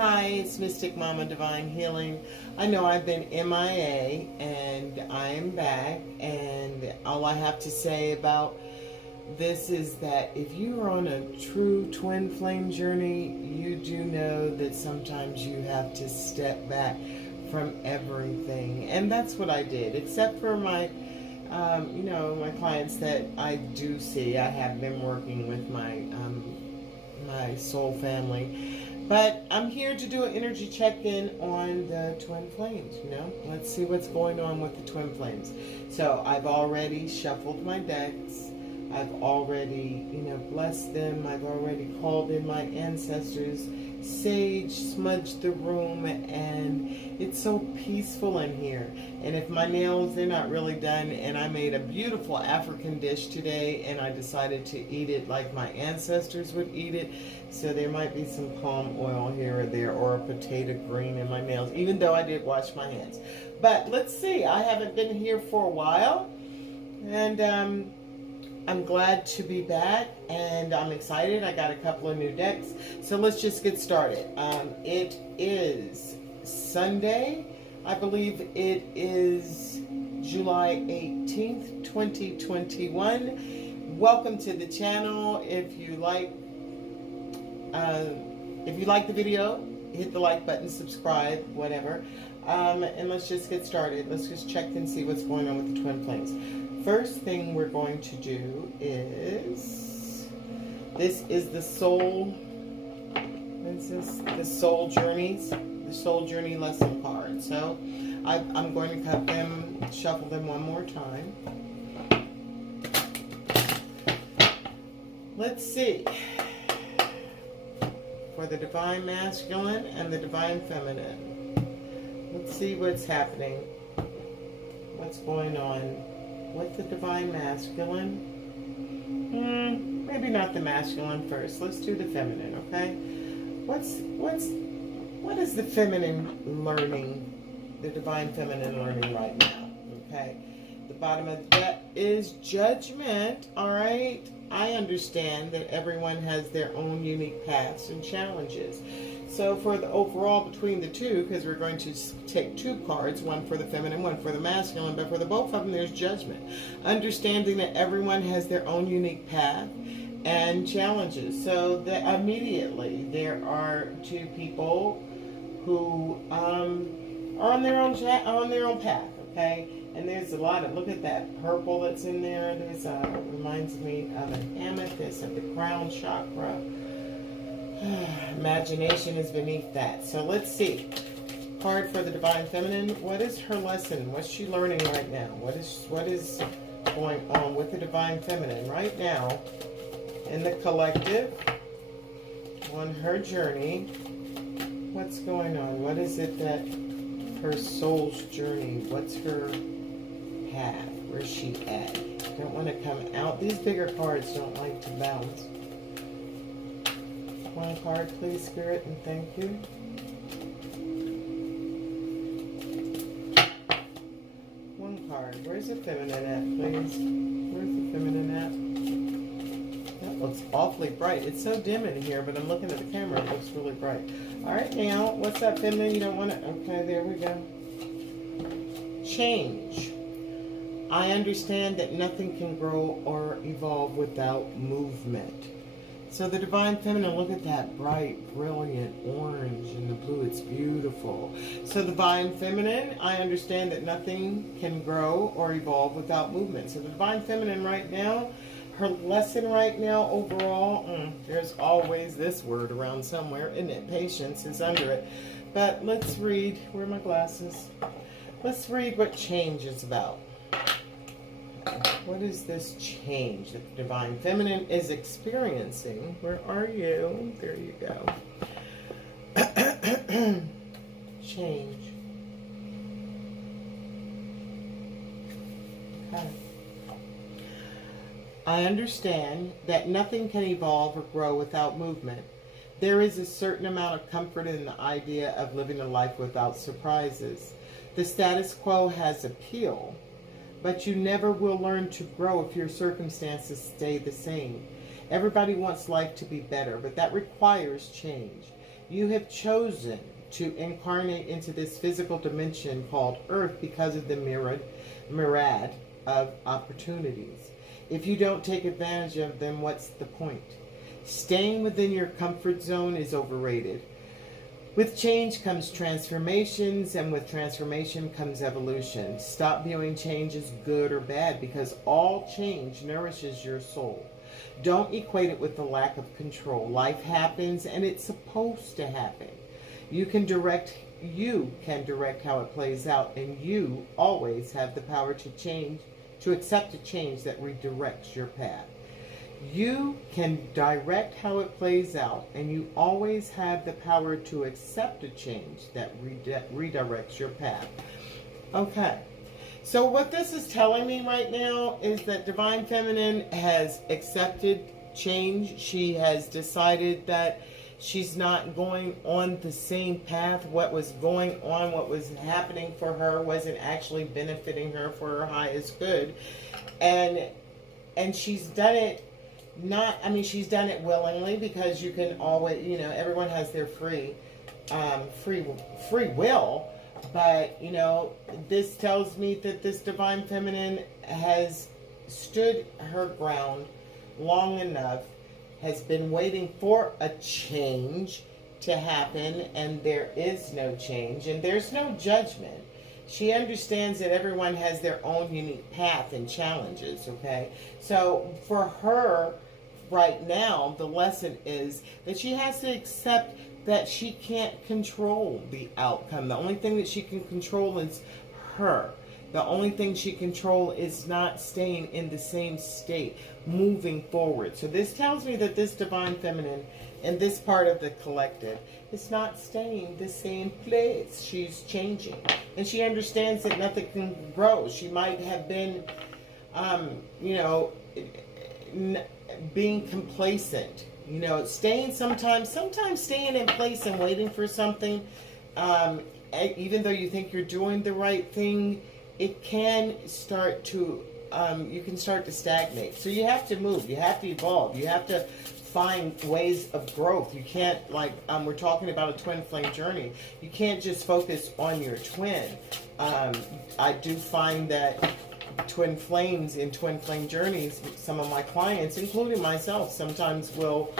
Hi, it's Mystic Mama Divine Healing. I know I've been MIA and I am back, and all I have to say about this is that if you are on a true twin flame journey, you do know that sometimes you have to step back from everything. And that's what I did, except for my my clients that I do see. I have been working with my soul family. But I'm here to do an energy check-in on the twin flames, Let's see what's going on with the twin flames. So I've already shuffled my decks. I've already, blessed them. I've already called in my ancestors, sage, smudged the room, and it's so peaceful in here. And if my nails, they're not really done, and I made a beautiful African dish today, and I decided to eat it like my ancestors would eat it. So there might be some palm oil here or there, or a potato green in my nails, even though I did wash my hands. But let's see, I haven't been here for a while, and I'm glad to be back, and I'm excited. I got a couple of new decks. So let's just get started. It is Sunday. I believe it is July 18th, 2021. Welcome to the channel. If you like the video, hit the like button, subscribe, whatever. And let's just get started. Let's just check and see what's going on with the twin flames. First thing we're going to do is, this is the soul, the soul journeys, the soul journey lesson card. So I'm going to cut them, shuffle them one more time. Let's see, for the divine masculine and the divine feminine. Let's see what's happening, what's going on with the divine masculine. Maybe not the masculine first. Let's do the feminine, okay? What is the feminine learning, the divine feminine learning right now? Okay. The bottom of the deck is judgment. All right. I understand that everyone has their own unique paths and challenges. So for the overall between the two, because we're going to take two cards, one for the feminine, one for the masculine, but for the both of them, there's judgment. Understanding that everyone has their own unique path and challenges. So that immediately there are two people who are on their own path, okay? And there's a lot of, look at that purple that's in there. There's reminds me of an amethyst at the crown chakra. Imagination is beneath that. So let's see. Card for the divine feminine. What is her lesson? What's she learning right now? What is going on with the divine feminine right now in the collective on her journey? What's going on? What is it that her soul's journey? What's her path? Where's she at? Don't want to come out. These bigger cards don't like to bounce. One card, please, Spirit, and thank you. One card. Where's the feminine at, please? Where's the feminine at? That looks awfully bright. It's so dim in here, but I'm looking at the camera. It looks really bright. All right, now, what's that feminine? You don't want to... Okay, there we go. Change. I understand that nothing can grow or evolve without movement. So the divine feminine, look at that bright, brilliant orange and the blue. It's beautiful. So the divine feminine, I understand that nothing can grow or evolve without movement. So the divine feminine right now, her lesson right now overall, there's always this word around somewhere, isn't it? Patience is under it. But let's read, where are my glasses? Let's read what change is about. What is this change that the divine feminine is experiencing? Where are you? There you go. Change. Okay. I understand that nothing can evolve or grow without movement. There is a certain amount of comfort in the idea of living a life without surprises. The status quo has appeal, but you never will learn to grow if your circumstances stay the same. Everybody wants life to be better, but that requires change. You have chosen to incarnate into this physical dimension called Earth because of the myriad of opportunities. If you don't take advantage of them, what's the point? Staying within your comfort zone is overrated. With change comes transformations, and with transformation comes evolution. Stop viewing change as good or bad, because all change nourishes your soul. Don't equate it with the lack of control. Life happens, and it's supposed to happen. You can direct how it plays out, and you always have the power to change, to accept a change that redirects your path. You can direct how it plays out, and you always have the power to accept a change that redirects your path. Okay, so what this is telling me right now is that Divine Feminine has accepted change. She has decided that she's not going on the same path. What was going on, what was happening for her wasn't actually benefiting her for her highest good. And she's done it she's done it willingly, because you can always, everyone has their free will. But, this tells me that this Divine Feminine has stood her ground long enough, has been waiting for a change to happen, and there is no change, and there's no judgment. She understands that everyone has their own unique path and challenges, okay? So for her, right now, the lesson is that she has to accept that she can't control the outcome. The only thing that she can control is her. The only thing she can control is not staying in the same state, moving forward. So this tells me that this Divine Feminine and this part of the collective is not staying the same place. She's changing. And she understands that nothing can grow. She might have been, being complacent. Sometimes staying in place and waiting for something, even though you think you're doing the right thing, it can start to, you can start to stagnate. So you have to move, you have to evolve, you have to find ways of growth. You can't, we're talking about a twin flame journey. You can't just focus on your twin. I do find that twin flames in twin flame journeys, some of my clients, including myself, sometimes will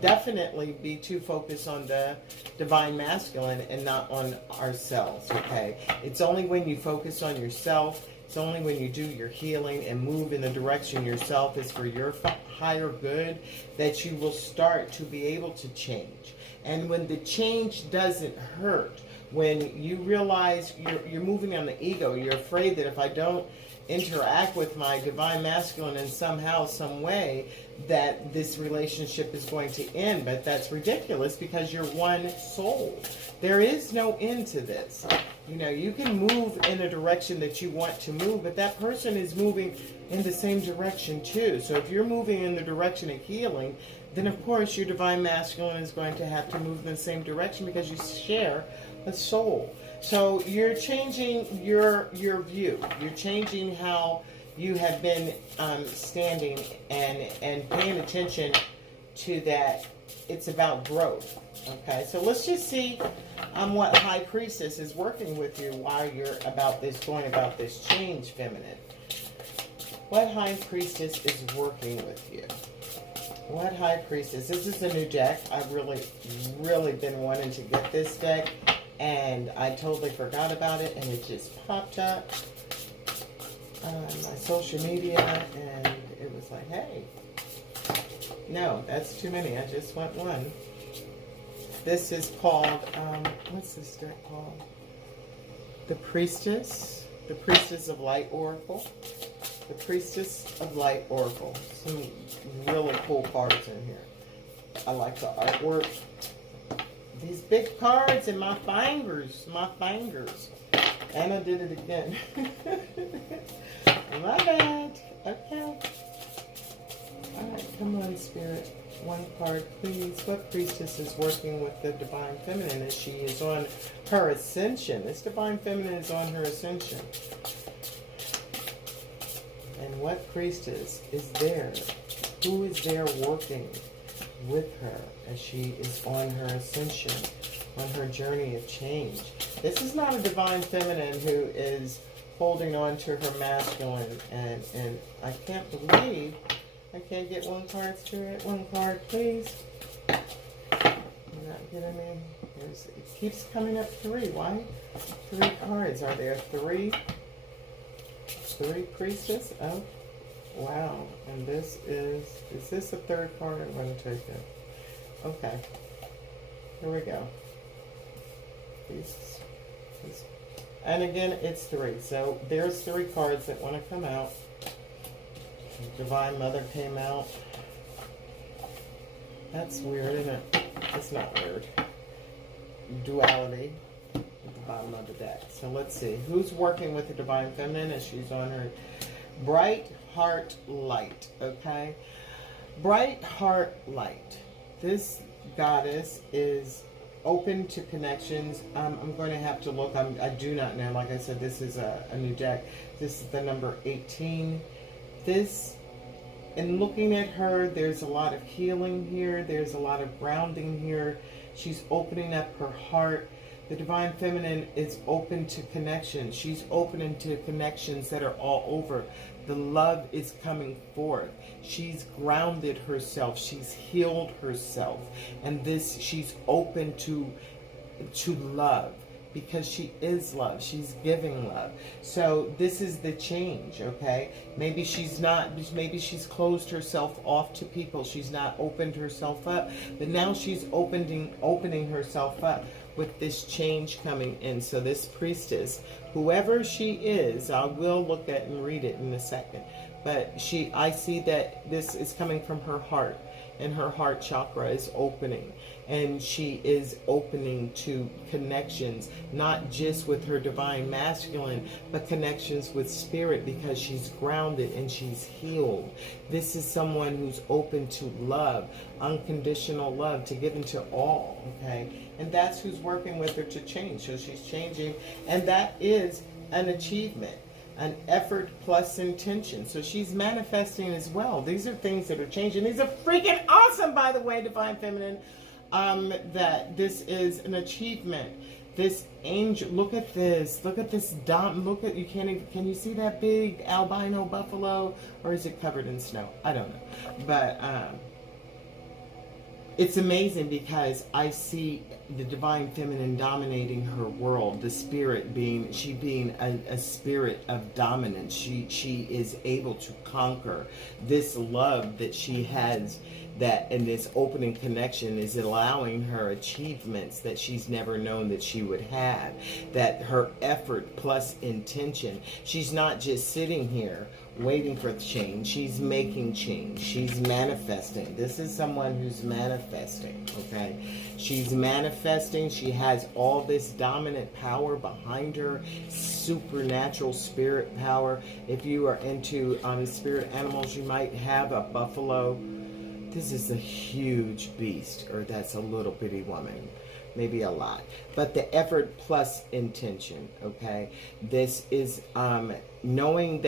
definitely be too focused on the divine masculine and not on ourselves, okay? It's only when you focus on yourself, it's only when you do your healing and move in the direction yourself is for your higher good, that you will start to be able to change. And when the change doesn't hurt, when you realize you're moving on the ego, you're afraid that if I don't interact with my divine masculine in somehow, some way, that this relationship is going to end. But that's ridiculous, because you're one soul. There is no end to this. You can move in a direction that you want to move, but that person is moving in the same direction too. So if you're moving in the direction of healing, then of course your divine masculine is going to have to move in the same direction, because you share a soul. So you're changing your view. You're changing how you have been standing and paying attention to that. It's about growth. Okay, so let's just see what High Priestess is working with you while you're going about this change, Feminine. What High Priestess is working with you? What High Priestess? This is a new deck. I've really been wanting to get this deck, and I totally forgot about it, and it just popped up on my social media, and it was like, hey, no, that's too many. I just want one. This is called, what's this deck called? The Priestess of Light Oracle. The Priestess of Light Oracle. Some really cool cards in here. I like the artwork. These big cards in my fingers. And I did it again. My bad. Okay. Alright, come on, Spirit. One card, please. What Priestess is working with the Divine Feminine as she is on her ascension? This Divine Feminine is on her ascension. And what Priestess is there? Who is there working with her as she is on her ascension, on her journey of change. This is not a divine feminine who is holding on to her masculine, and I can't believe I can't get one card, Spirit. One card, please. You're not getting me. It keeps coming up 3. Why? 3 cards. Are there 3? 3 priestess? Oh, wow. And this is this a 3rd card? I'm going to take it. Okay. Here we go. Priests. And again, it's 3. So there's 3 cards that want to come out. Divine Mother came out. That's weird, isn't it? It's not weird. Duality at the bottom of the deck. So let's see. Who's working with the Divine Feminine as she's on her Bright Heart Light, okay? Bright Heart Light. This goddess is open to connections. I'm going to have to look. I do not know. Like I said, this is a new deck. This is the number 18. This, in looking at her, there's a lot of healing here. There's a lot of grounding here. She's opening up her heart. The Divine Feminine is open to connections. She's opening to connections that are all over. The love is coming forth. She's grounded herself. She's healed herself. And this, she's open to love. Because she is love. She's giving love. So this is the change, okay? Maybe she's closed herself off to people. She's not opened herself up. But now she's opening herself up with this change coming in. So this priestess, whoever she is, I will look at and read it in a second. But I see that this is coming from her heart. And her heart chakra is opening. And she is opening to connections, not just with her divine masculine, but connections with spirit, because she's grounded and she's healed. This is someone who's open to love, unconditional love, to give into all, okay? And that's who's working with her to change. So she's changing, and that is an achievement. An effort plus intention. So she's manifesting as well. These are things that are changing. These are freaking awesome, by the way, Divine Feminine. That this is an achievement. This angel, look at this. Look at this look at, you can't even, can you see that big albino buffalo? Or is it covered in snow? I don't know. But it's amazing because I see the Divine Feminine dominating her world. The spirit being a spirit of dominance. She is able to conquer. This love that she has, that in this opening connection, is allowing her achievements that she's never known that she would have. That her effort plus intention. She's not just sitting here waiting for change. She's making change. She's manifesting. This is someone who's manifesting, okay? She's manifesting. She has all this dominant power behind her, supernatural spirit power. If you are into spirit animals, you might have a buffalo. This is a huge beast, or that's a little bitty woman. Maybe a lot. But the effort plus intention, okay? This is knowing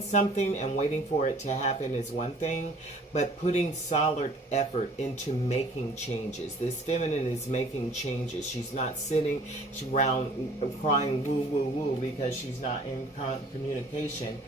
something and waiting for it to happen is one thing, but putting solid effort into making changes. This feminine is making changes. She's not sitting around crying woo woo woo because she's not in communication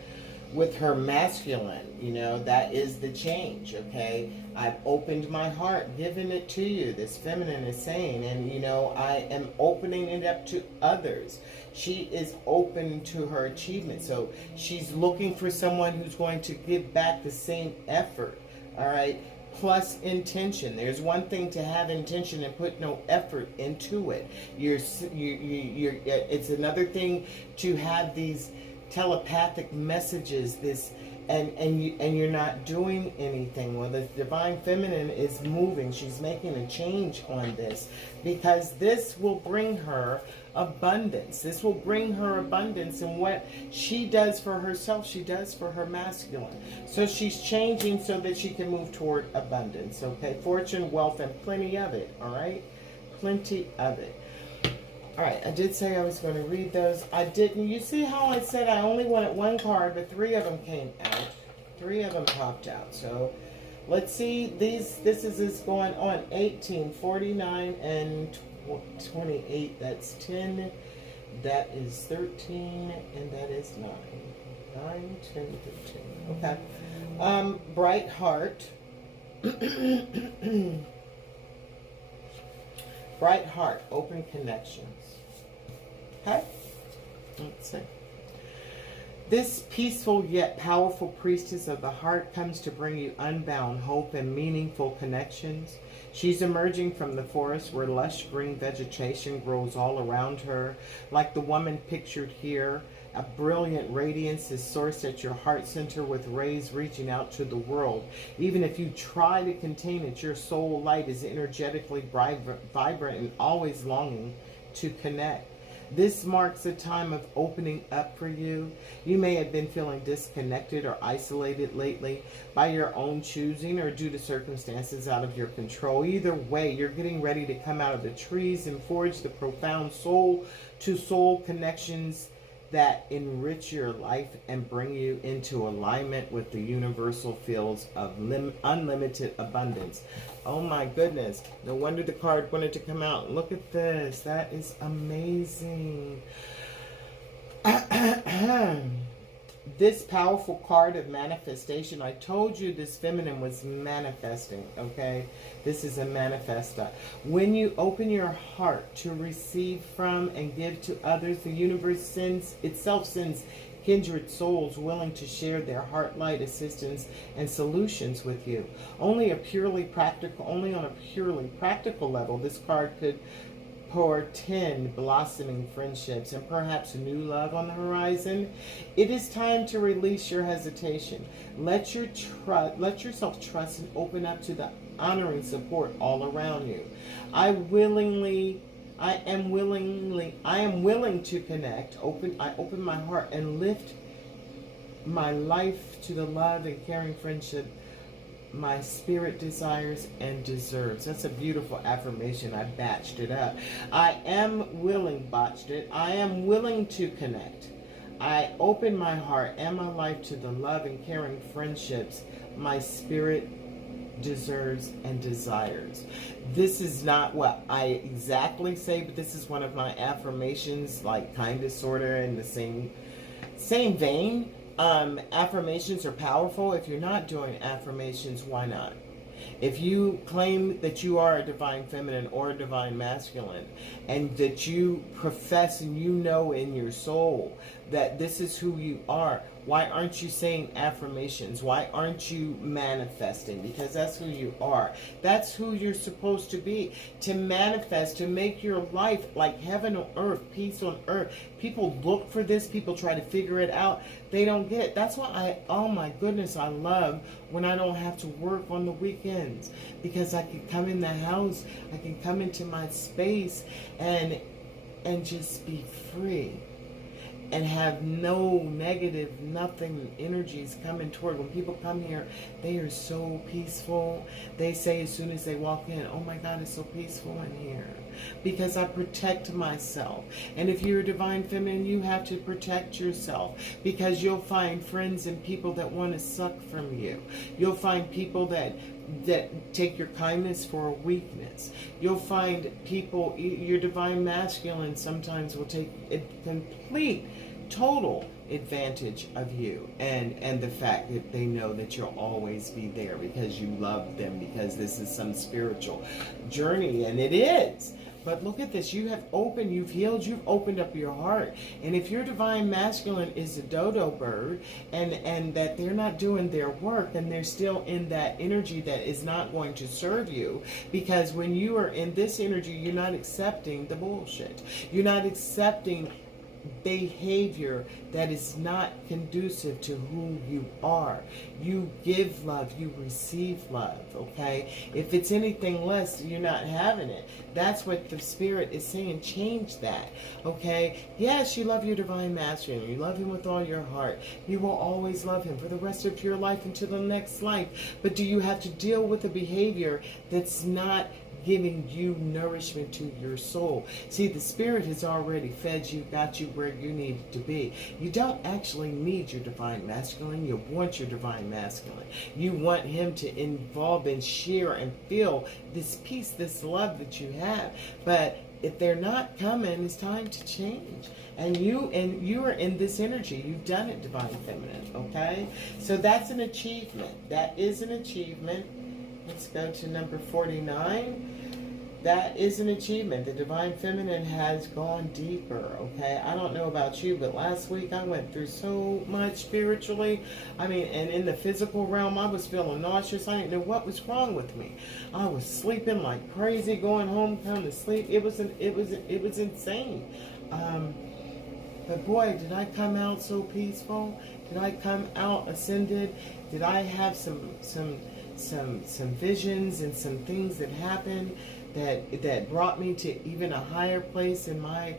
with her masculine. You know, that is the change, okay? I've opened my heart, given it to you, this feminine is saying, and you know, I am opening it up to others. She is open to her achievement, so she's looking for someone who's going to give back the same effort, all right? Plus intention. There's one thing to have intention and put no effort into it. It's another thing to have these telepathic messages, and you're not doing anything. Well, the Divine Feminine is moving. She's making a change on this, because this will bring her abundance. This will bring her abundance, and what she does for herself, she does for her masculine. So she's changing so that she can move toward abundance, okay? Fortune, wealth, and plenty of it, all right? Plenty of it. All right, I did say I was going to read those. I didn't. You see how I said I only wanted one card, but 3 of them came out. 3 of them popped out. So Let's see, this is going on 18, 49, and 28. That's 10. That is 13, and that is 9. 9, 10, 15. Okay. Bright heart. Bright heart, open connections. Okay? Let's see. This peaceful yet powerful priestess of the heart comes to bring you unbound hope and meaningful connections. She's emerging from the forest where lush green vegetation grows all around her. Like the woman pictured here, a brilliant radiance is sourced at your heart center with rays reaching out to the world. Even if you try to contain it, your soul light is energetically vibrant and always longing to connect. This marks a time of opening up for you. You may have been feeling disconnected or isolated lately by your own choosing or due to circumstances out of your control. Either way, you're getting ready to come out of the trees and forge the profound soul-to-soul connections that enrich your life and bring you into alignment with the universal fields of unlimited abundance. Oh my goodness. No wonder the card wanted to come out. Look at this. That is amazing. This powerful card of manifestation. I told you this feminine was manifesting, okay? This is a manifesta. When you open your heart to receive from and give to others, the universe sends kindred souls willing to share their heart light, assistance, and solutions with you. Only on a purely practical level, this card could portend blossoming friendships and perhaps a new love on the horizon. It is time to release your hesitation. Let yourself trust and open up to the honoring support all around you. I am willing to connect. I open my heart and lift my life to the love and caring friendship my spirit desires and deserves. That's a beautiful affirmation. I batched it up. I am willing to connect. I open my heart and my life to the love and caring friendships my spirit deserves and desires. This is not what I exactly say, but this is one of my affirmations, like kind of sort of in the same vein. Affirmations are powerful. If you're not doing affirmations, why not? If you claim that you are a divine feminine or a divine masculine, and that you profess and you know in your soul that this is who you are, why aren't you saying affirmations? Why aren't you manifesting? Because that's who you are. That's who you're supposed to be. To manifest, to make your life like heaven on earth, peace on earth. People look for this. People try to figure it out. They don't get it. That's why oh my goodness, I love when I don't have to work on the weekends. Because I can come in the house, I can come into my space and just be free. And have no negative, nothing energies coming toward. When people come here, they are so peaceful. They say as soon as they walk in, oh my God, it's so peaceful in here. Because I protect myself. And if you're a divine feminine, you have to protect yourself. Because you'll find friends and people that want to suck from you. You'll find people that take your kindness for a weakness. You'll find people, your divine masculine sometimes will take a complete, total advantage of you and the fact that they know that you'll always be there because you love them, because this is some spiritual journey, and it is. But look at this. You've healed, you've opened up your heart. And if your divine masculine is a dodo bird and that they're not doing their work and they're still in that energy that is not going to serve you, because when you are in this energy, you're not accepting the bullshit. You're not accepting behavior that is not conducive to who you are. You give love, you receive love, okay? If it's anything less, you're not having it. That's what the spirit is saying. Change that, okay? Yes, you love your divine masculine. You love him with all your heart. You will always love him for the rest of your life until the next life. But do you have to deal with a behavior that's not giving you nourishment to your soul. See, the Spirit has already fed you, got you where you need to be. You don't actually need your divine masculine. You want your divine masculine. You want him to involve and share and feel this peace, this love that you have. But if they're not coming, it's time to change. And you are in this energy. You've done it, divine feminine, okay? So that's an achievement. That is an achievement. Let's go to number 49. That is an achievement. The divine feminine has gone deeper, okay? I don't know about you, but last week I went through so much spiritually. I mean, and in the physical realm, I was feeling nauseous. I didn't know what was wrong with me. I was sleeping like crazy, going home, coming to sleep. It was insane. But boy, did I come out so peaceful? Did I come out ascended? Did I have some visions and some things that happened that brought me to even a higher place in my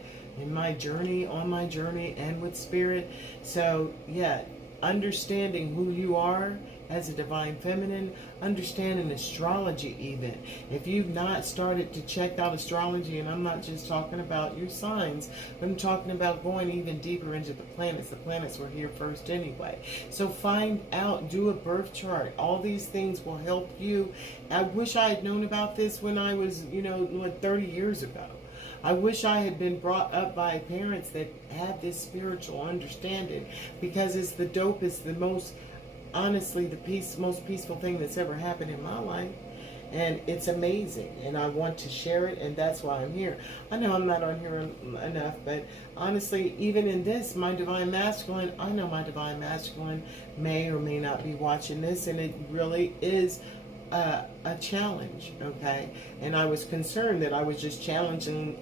journey, on my journey, and with Spirit. So yeah, understanding who you are as a divine feminine, understanding astrology even. If you've not started to check out astrology, and I'm not just talking about your signs, but I'm talking about going even deeper into the planets. The planets were here first anyway. So find out, do a birth chart. All these things will help you. I wish I had known about this when I was, 30 years ago. I wish I had been brought up by parents that had this spiritual understanding, because it's the dopest, the most, honestly, most peaceful thing that's ever happened in my life. And it's amazing. And I want to share it, and that's why I'm here. I know I'm not on here enough, but honestly, even in this, my divine masculine, I know my divine masculine may or may not be watching this, and it really is a challenge, okay? And I was concerned that I was just channeling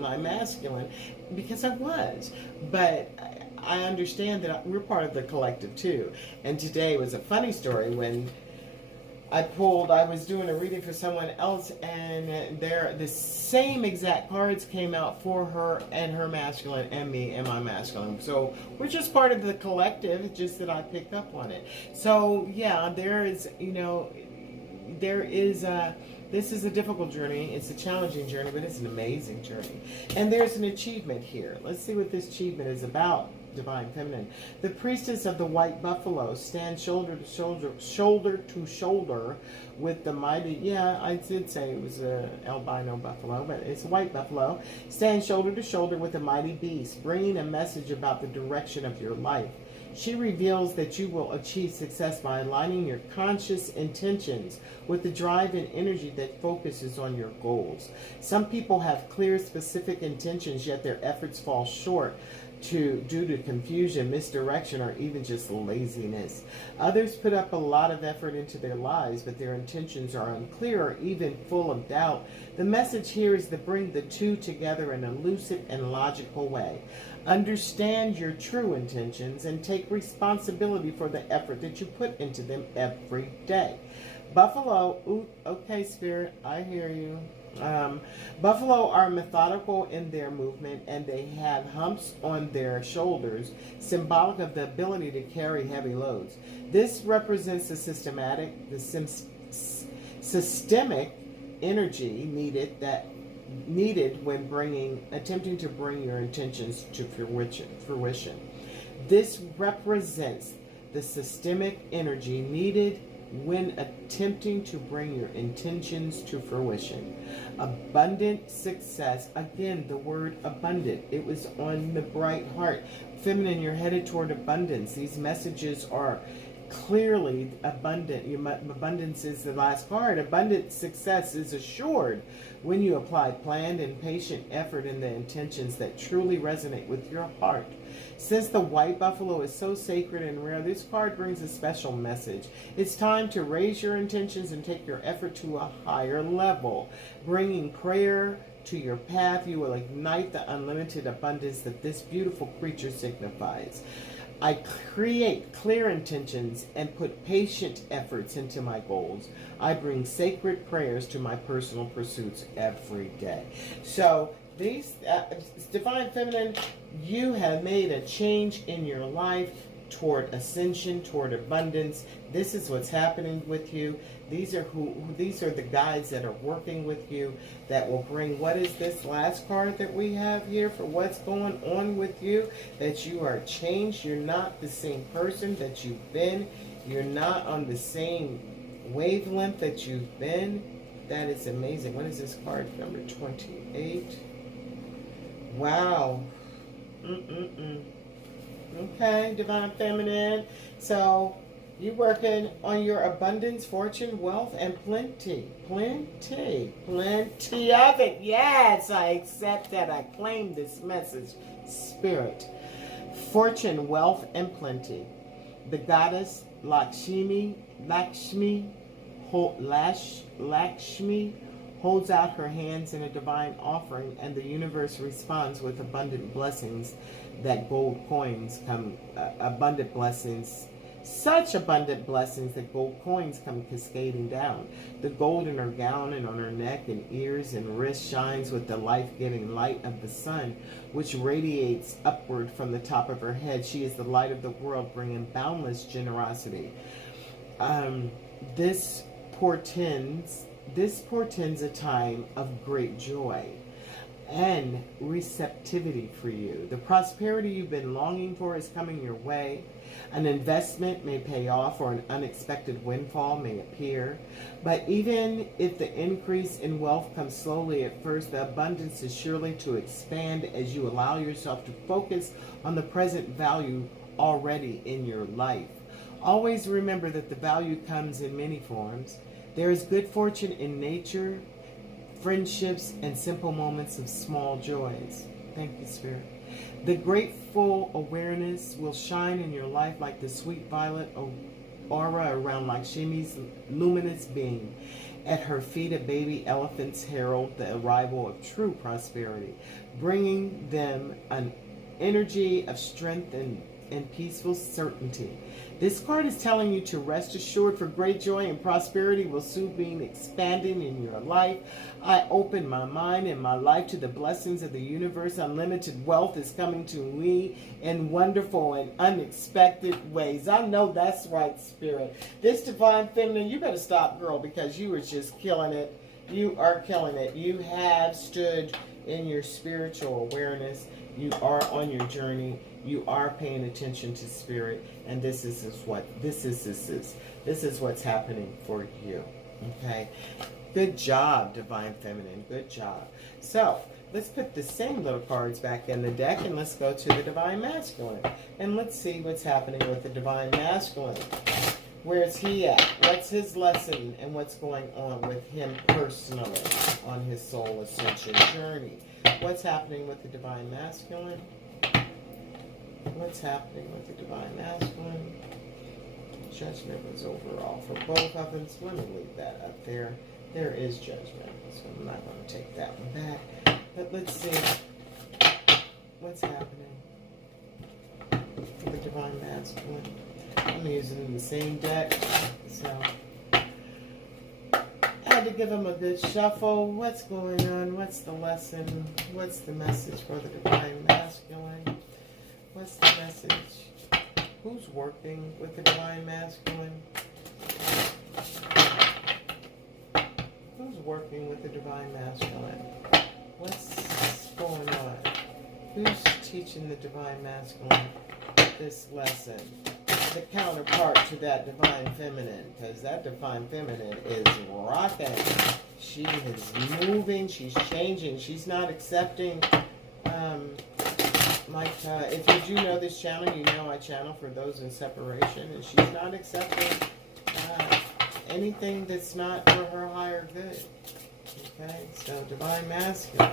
my masculine, because I was. But I understand that we're part of the collective too. And today was a funny story when I was doing a reading for someone else, and the same exact cards came out for her and her masculine and me and my masculine. So we're just part of the collective. It's just that I picked up on it. So yeah, this is a difficult journey. It's a challenging journey, but it's an amazing journey. And there's an achievement here. Let's see what this achievement is about. Divine feminine. The priestess of the white buffalo stands shoulder to shoulder with the mighty, yeah, I did say it was a albino buffalo, but it's a white buffalo, stands shoulder to shoulder with the mighty beast, bringing a message about the direction of your life. She reveals that you will achieve success by aligning your conscious intentions with the drive and energy that focuses on your goals. Some people have clear, specific intentions, yet their efforts fall short due to confusion, misdirection, or even just laziness. Others put up a lot of effort into their lives, but their intentions are unclear or even full of doubt. The message here is to bring the two together in a lucid and logical way. Understand your true intentions and take responsibility for the effort that you put into them every day. Buffalo, okay, Spirit, I hear you. Buffalo are methodical in their movement, and they have humps on their shoulders, symbolic of the ability to carry heavy loads. This represents the systemic energy needed when attempting to bring your intentions to fruition. This represents the systemic energy needed when attempting to bring your intentions to fruition. Abundant success. Again, the word abundant. It was on the bright heart. Feminine, you're headed toward abundance. These messages are clearly abundant. Abundance is the last card. Abundant success is assured when you apply planned and patient effort in the intentions that truly resonate with your heart. Since the white buffalo is so sacred and rare, this card brings a special message. It's time to raise your intentions and take your effort to a higher level. Bringing prayer to your path, you will ignite the unlimited abundance that this beautiful creature signifies. I create clear intentions and put patient efforts into my goals. I bring sacred prayers to my personal pursuits every day. So these Divine Feminine, you have made a change in your life. toward ascension, toward abundance. This is what's happening with you. These are these are the guides that are working with you that will bring, what is this last card that we have here for what's going on with you? That you are changed. You're not the same person that you've been. You're not on the same wavelength that you've been. That is amazing. What is this card? Number 28. Wow. Okay, Divine Feminine. So, you working on your abundance, fortune, wealth, and plenty. Plenty. Plenty of it. Yes, I accept that. I claim this message. Spirit. Fortune, wealth, and plenty. The goddess Lakshmi holds out her hands in a divine offering, and the universe responds with abundant blessings that gold coins come, abundant blessings, such abundant blessings that gold coins come cascading down. The gold in her gown and on her neck and ears and wrists shines with the life-giving light of the sun, which radiates upward from the top of her head. She is the light of the world, bringing boundless generosity. This portends a time of great joy and receptivity for you. The prosperity you've been longing for is coming your way. An investment may pay off, or an unexpected windfall may appear. But even if the increase in wealth comes slowly at first, the abundance is surely to expand as you allow yourself to focus on the present value already in your life. Always remember that the value comes in many forms. There is good fortune in nature, friendships, and simple moments of small joys. Thank you, Spirit. The grateful awareness will shine in your life like the sweet violet aura around Lakshmi's luminous being. At her feet, a baby elephants herald the arrival of true prosperity, bringing them an energy of strength and peaceful certainty. This card is telling you to rest assured, for great joy and prosperity will soon be expanding in your life. I open my mind and my life to the blessings of the universe. Unlimited wealth is coming to me in wonderful and unexpected ways. I know that's right, Spirit. This Divine Feminine, you better stop, girl, because you are just killing it. You are killing it. You have stood in your spiritual awareness. You are on your journey. You are paying attention to Spirit, and this is what's happening for you. Okay, good job, Divine Feminine. Good job. So let's put the same little cards back in the deck, and let's go to the Divine Masculine, and let's see what's happening with the Divine Masculine. Where's he at? What's his lesson, and what's going on with him personally on his soul ascension journey? What's happening with the Divine Masculine? What's happening with the Divine Masculine? Judgment was overall for both of them, so let me leave that up there. There is judgment, so I'm not going to take that one back. But let's see what's happening for the Divine Masculine. I'm using the same deck, so I had to give him a good shuffle. What's going on? What's the lesson? What's the message for the Divine Masculine? What's the message? Who's working with the Divine Masculine? Who's working with the Divine Masculine? What's going on? Who's teaching the Divine Masculine this lesson? The counterpart to that Divine Feminine, because that Divine Feminine is rocking. She is moving. She's changing. She's not accepting. If you do know this channel, you know I channel for those in separation, and she's not accepting anything that's not for her higher good. Okay, so Divine Masculine,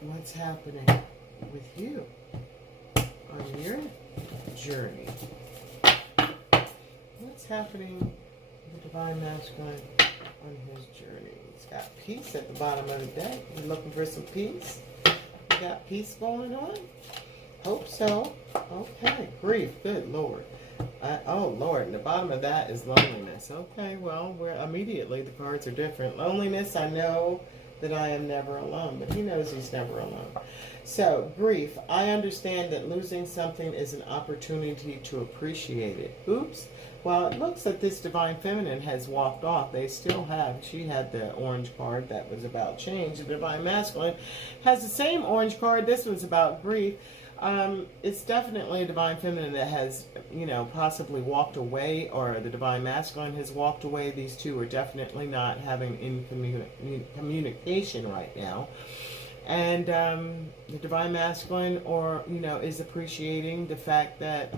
what's happening with you on your journey? What's happening with the Divine Masculine on his journey? He's got peace at the bottom of the deck. You looking for some peace? You got peace going on? Hope so. Okay, grief. Good Lord. Oh Lord, and the bottom of that is loneliness. Okay, well, immediately the cards are different. Loneliness, I know that I am never alone. But he knows he's never alone. So, grief. I understand that losing something is an opportunity to appreciate it. Oops. Well, it looks that this Divine Feminine has walked off. They still have. She had the orange card that was about change. The Divine Masculine has the same orange card. This one's about grief. It's definitely a Divine Feminine that has, possibly walked away, or the Divine Masculine has walked away. These two are definitely not having in communication right now. And the Divine Masculine, is appreciating the fact that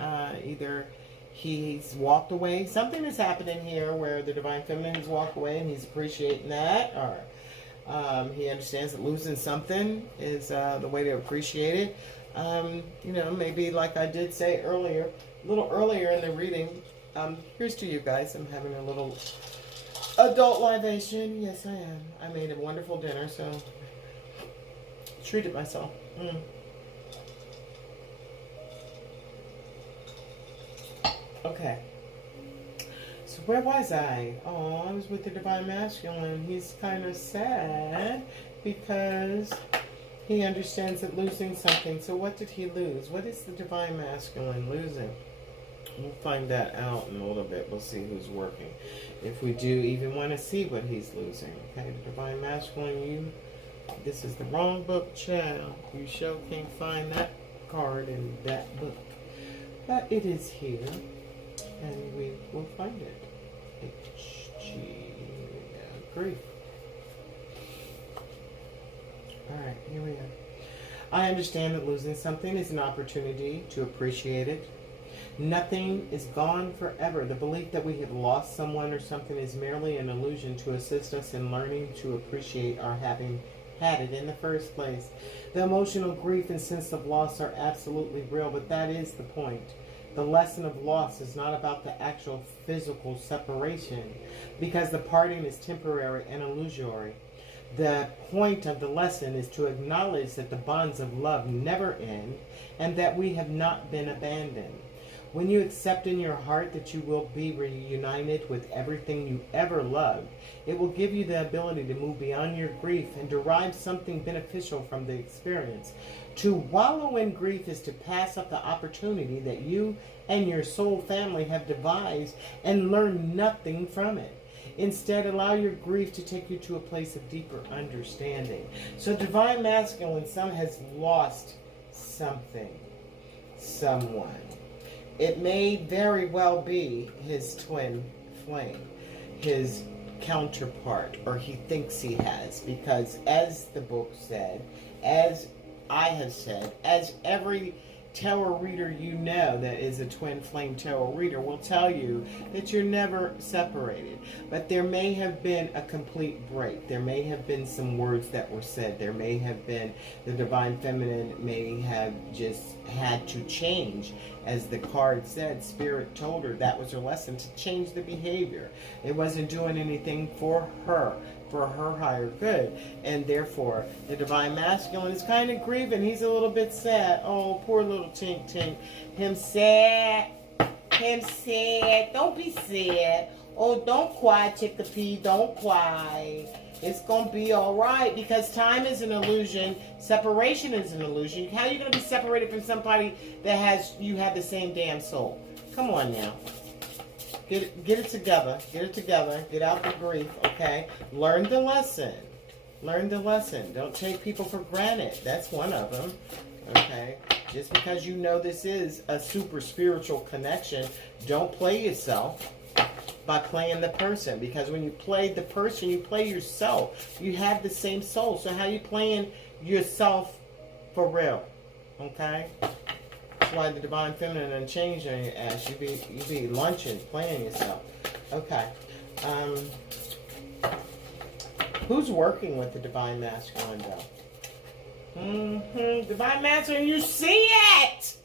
either he's walked away. Something is happening here where the Divine Feminine has walked away and he's appreciating that, or he understands that losing something is the way to appreciate it. Maybe like I did say earlier, a little earlier in the reading, here's to you guys. I'm having a little adult libation. Yes, I am. I made a wonderful dinner, so treated myself. Okay. So where was I? Oh, I was with the Divine Masculine. He's kind of sad because he understands that losing something. So what did he lose? What is the Divine Masculine losing? We'll find that out in a little bit. We'll see who's working. If we do even want to see what he's losing. Okay, the Divine Masculine, this is the wrong book, child. You sure can't find that card in that book. But it is here. And we will find it. Grief. Alright, here we are. I understand that losing something is an opportunity to appreciate it. Nothing is gone forever. The belief that we have lost someone or something is merely an illusion to assist us in learning to appreciate our having had it in the first place. The emotional grief and sense of loss are absolutely real, but that is the point. The lesson of loss is not about the actual physical separation, because the parting is temporary and illusory. The point of the lesson is to acknowledge that the bonds of love never end and that we have not been abandoned. When you accept in your heart that you will be reunited with everything you ever loved, it will give you the ability to move beyond your grief and derive something beneficial from the experience. To wallow in grief is to pass up the opportunity that you and your soul family have devised and learn nothing from it. Instead, allow your grief to take you to a place of deeper understanding. So Divine Masculine, some has lost something, someone. It may very well be his twin flame, his counterpart, or he thinks he has, because as the book said, as I have said, as every tarot reader that is a twin flame tarot reader will tell you, that you're never separated. But there may have been a complete break. There may have been some words that were said. There may have been, the Divine Feminine may have just had to change. As the card said, Spirit told her that was her lesson, to change the behavior. It wasn't doing anything for her higher good, and therefore the Divine Masculine is kind of grieving. He's a little bit sad. Oh, poor little Tink Tink. Him sad. Don't be sad. Oh, don't cry, Chickapee. Don't cry. It's gonna be all right, because time is an illusion. Separation is an illusion. How are you gonna be separated from somebody that you have the same damn soul? Come on now. Get it together. Get it together. Get out the grief, okay? Learn the lesson. Learn the lesson. Don't take people for granted. That's one of them, okay? Just because you know this is a super spiritual connection, don't play yourself by playing the person. Because when you play the person, you play yourself. You have the same soul. So how you playing yourself for real, okay? That's why the Divine Feminine and changing your ass. You be lunching, playing yourself. Okay. Who's working with the Divine Masculine though? Divine Masculine, you see it!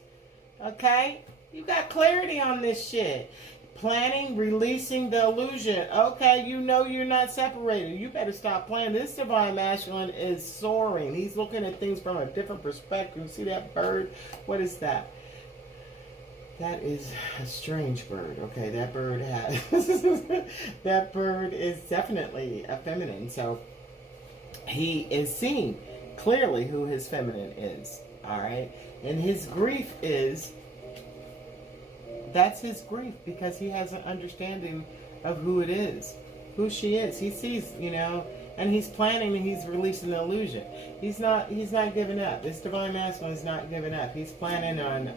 Okay? You got clarity on this shit. Planning, releasing the illusion. Okay, you know you're not separated. You better stop playing. This Divine Masculine is soaring. He's looking at things from a different perspective. You see that bird? What is that? That is a strange bird. Okay, that bird has... that bird is definitely a feminine. So he is seeing clearly who his feminine is. All right. And his grief is, that's his grief, because he has an understanding of who it is, who she is. He sees, and he's planning and he's releasing the illusion. He's not giving up. This divine masculine is not giving up. He's planning on,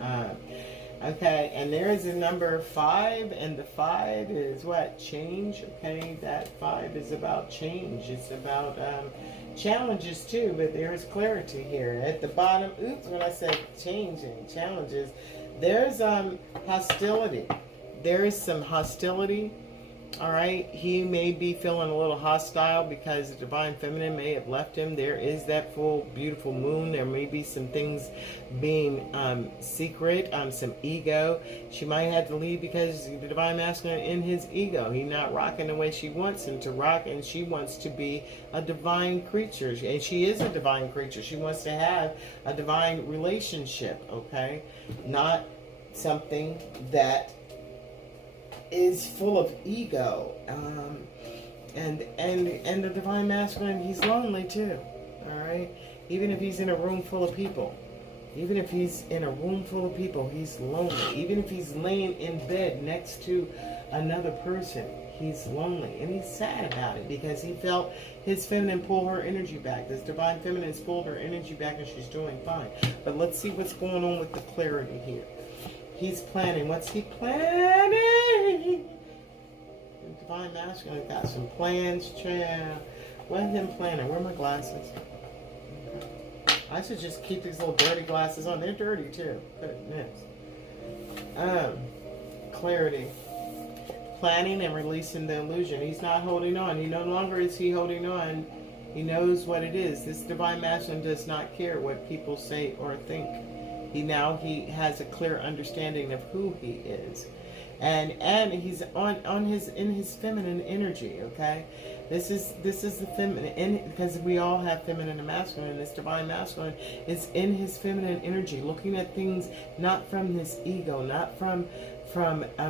okay, and there is a number 5, and the 5 is what? Change. Okay, that 5 is about change. It's about challenges too, but there is clarity here. At the bottom, oops, when I said change and challenges, there's hostility. There is some hostility. All right, he may be feeling a little hostile because the divine feminine may have left him. There is that full beautiful moon. There may be some things being secret, some ego. She might have to leave because the divine masculine in his ego. He's not rocking the way she wants him to rock, and she wants to be a divine creature. And she is a divine creature. She wants to have a divine relationship, okay? Not something that is full of ego, and the divine masculine, he's lonely too. All right, even if he's in a room full of people, he's lonely. Even if he's laying in bed next to another person, he's lonely, and he's sad about it because he felt his feminine pull her energy back. This divine feminine has pulled her energy back, and she's doing fine. But let's see what's going on with the clarity here. He's planning. What's he planning? The divine masculine got some plans, child. What him planning? Where are my glasses? Okay. I should just keep these little dirty glasses on. They're dirty too. Goodness. Clarity. Planning and releasing the illusion. He's not holding on. He no longer is he holding on. He knows what it is. This divine masculine does not care what people say or think. He has a clear understanding of who he is, and he's in his feminine energy. Okay, this is the feminine, because we all have feminine and masculine. And this divine masculine is in his feminine energy, looking at things not from his ego, not from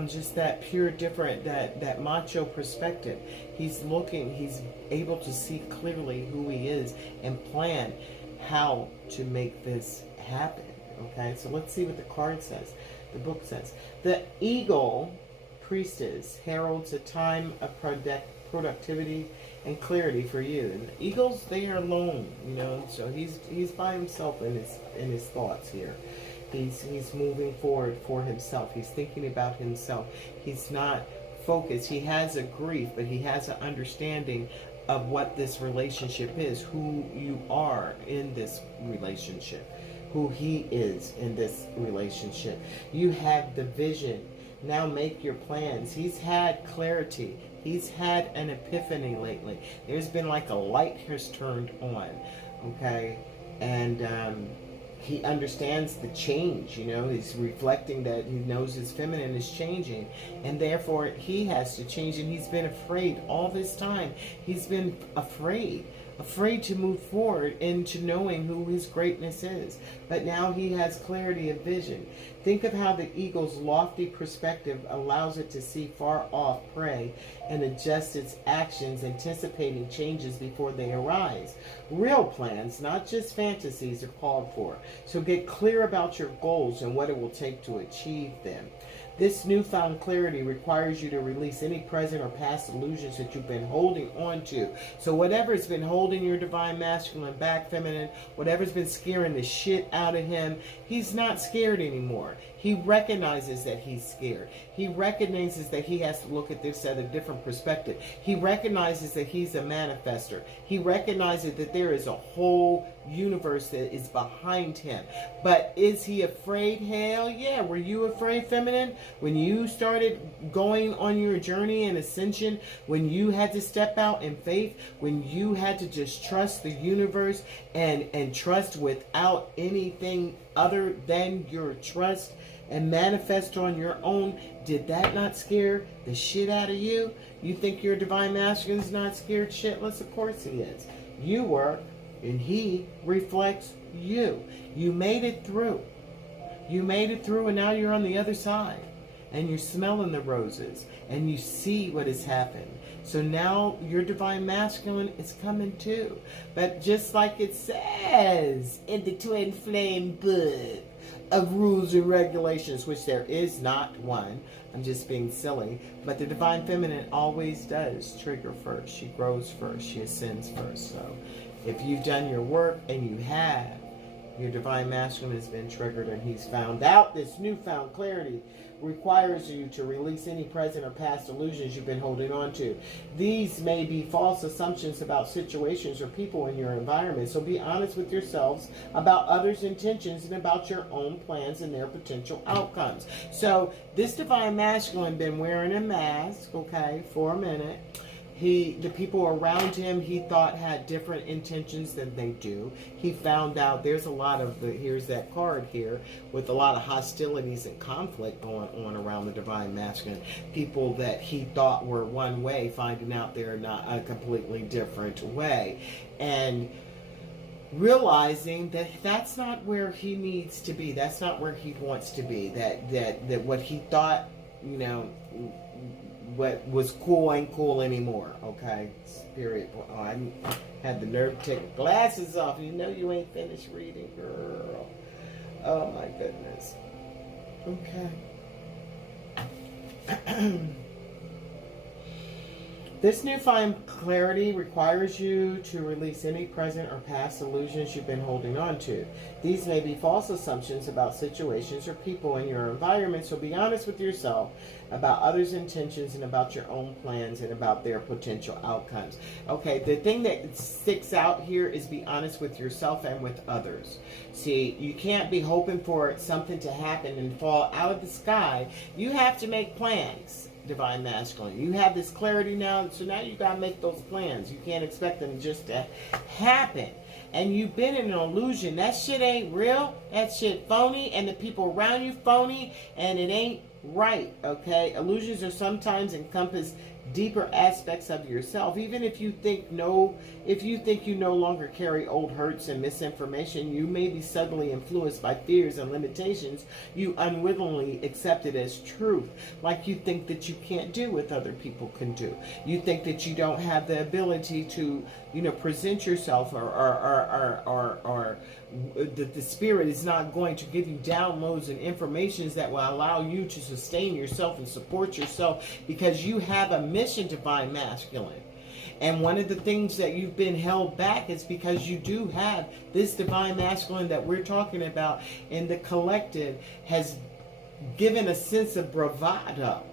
just that pure different, that macho perspective. He's able to see clearly who he is and plan how to make this happen. Okay, so let's see what the card says. The book says, the eagle priestess heralds a time of productivity and clarity for you. And the eagles, they are alone, so he's by himself in his thoughts here. He's moving forward for himself. He's thinking about himself. He's not focused. He has a grief, but he has an understanding of what this relationship is, who you are in this relationship, who he is in this relationship. You have the vision. Now make your plans. He's had clarity. He's had an epiphany lately. There's been like a light has turned on, okay? And he understands the change, he's reflecting that he knows his feminine is changing, and therefore he has to change, and he's been afraid all this time. He's been afraid to move forward into knowing who his greatness is. But now he has clarity of vision. Think of how the eagle's lofty perspective allows it to see far off prey and adjust its actions, anticipating changes before they arise. Real plans, not just fantasies, are called for. So get clear about your goals and what it will take to achieve them. This newfound clarity requires you to release any present or past illusions that you've been holding on to. So whatever's been holding your divine masculine back, feminine, whatever's been scaring the shit out of him, he's not scared anymore. He recognizes that he's scared. He recognizes that he has to look at this at a different perspective. He recognizes that he's a manifester. He recognizes that there is a whole universe that is behind him. But is he afraid? Hell yeah. Were you afraid, feminine? When you started going on your journey and ascension, when you had to step out in faith, when you had to just trust the universe and trust without anything other than your trust, and manifest on your own, did that not scare the shit out of you? You think your divine masculine is not scared shitless? Of course he is. You were, and he reflects you. You made it through. You made it through, and now you're on the other side. and you're smelling the roses, and you see what has happened. So now your divine masculine is coming too. But just like it says in the Twin Flame book of rules and regulations, which there is not one, I'm just being silly, but the divine feminine always does trigger first. She grows first. She ascends first. So if you've done your work, and you have, your divine masculine has been triggered, and he's found out this newfound clarity requires you to release any present or past illusions you've been holding on to. These may be false assumptions about situations or people in your environment. So be honest with yourselves about others' intentions and about your own plans and their potential outcomes. So this divine masculine been wearing a mask, okay, for a minute. The people around him, he thought had different intentions than they do. He found out there's a lot of here's that card here, with a lot of hostilities and conflict going on around the divine masculine. People that he thought were one way, finding out they're not, a completely different way. And realizing that that's not where he needs to be. That's not where he wants to be. That what he thought, what was cool ain't cool anymore. Okay, spirit. Oh, I had the nerve to take the glasses off. You know you ain't finished reading, girl. Oh my goodness. Okay. This newfound clarity requires you to release any present or past illusions you've been holding on to. These may be false assumptions about situations or people in your environment, so be honest with yourself about others' intentions and about your own plans and about their potential outcomes. Okay, the thing that sticks out here is be honest with yourself and with others. See, you can't be hoping for something to happen and fall out of the sky. You have to make plans. Divine masculine, you have this clarity now, so now you gotta make those plans. You can't expect them just to happen. And you've been in an illusion. That shit ain't real. That shit phony, and the people around you phony, and it ain't right. Okay, illusions are sometimes encompass deeper aspects of yourself. Even if you think you no longer carry old hurts and misinformation, you may be suddenly influenced by fears and limitations you unwittingly accepted as truth. Like you think that you can't do what other people can do. You think that you don't have the ability to, present yourself, or the spirit is not going to give you downloads and informations that will allow you to sustain yourself and support yourself, because you have a mission, divine masculine. And one of the things that you've been held back is because you do have this divine masculine that we're talking about in the collective has given a sense of bravado.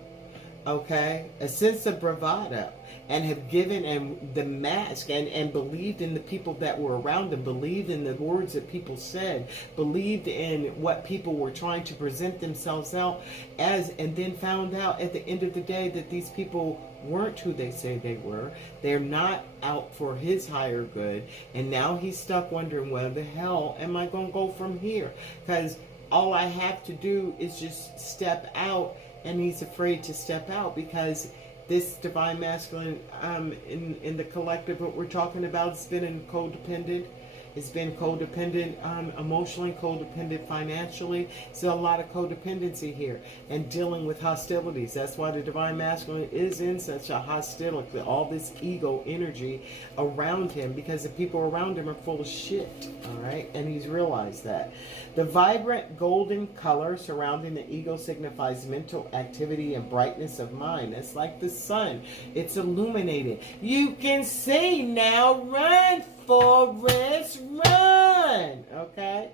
Okay, a sense of bravado, and have given and the mask and believed in the people that were around them, believed in the words that people said, believed in what people were trying to present themselves out as, and then found out at the end of the day that these people weren't who they say they were. They're not out for his higher good, and now he's stuck wondering, where the hell am I going to go from here? Because all I have to do is just step out. And he's afraid to step out because this divine masculine in the collective, what we're talking about, has been in codependent. It's been codependent emotionally, codependent financially. So a lot of codependency here and dealing with hostilities. That's why the divine masculine is in such a hostility, all this ego energy around him, because the people around him are full of shit. All right, and he's realized that. The vibrant golden color surrounding the ego signifies mental activity and brightness of mind. It's like the sun. It's illuminated. You can see now. Run, Forrest, run. Okay?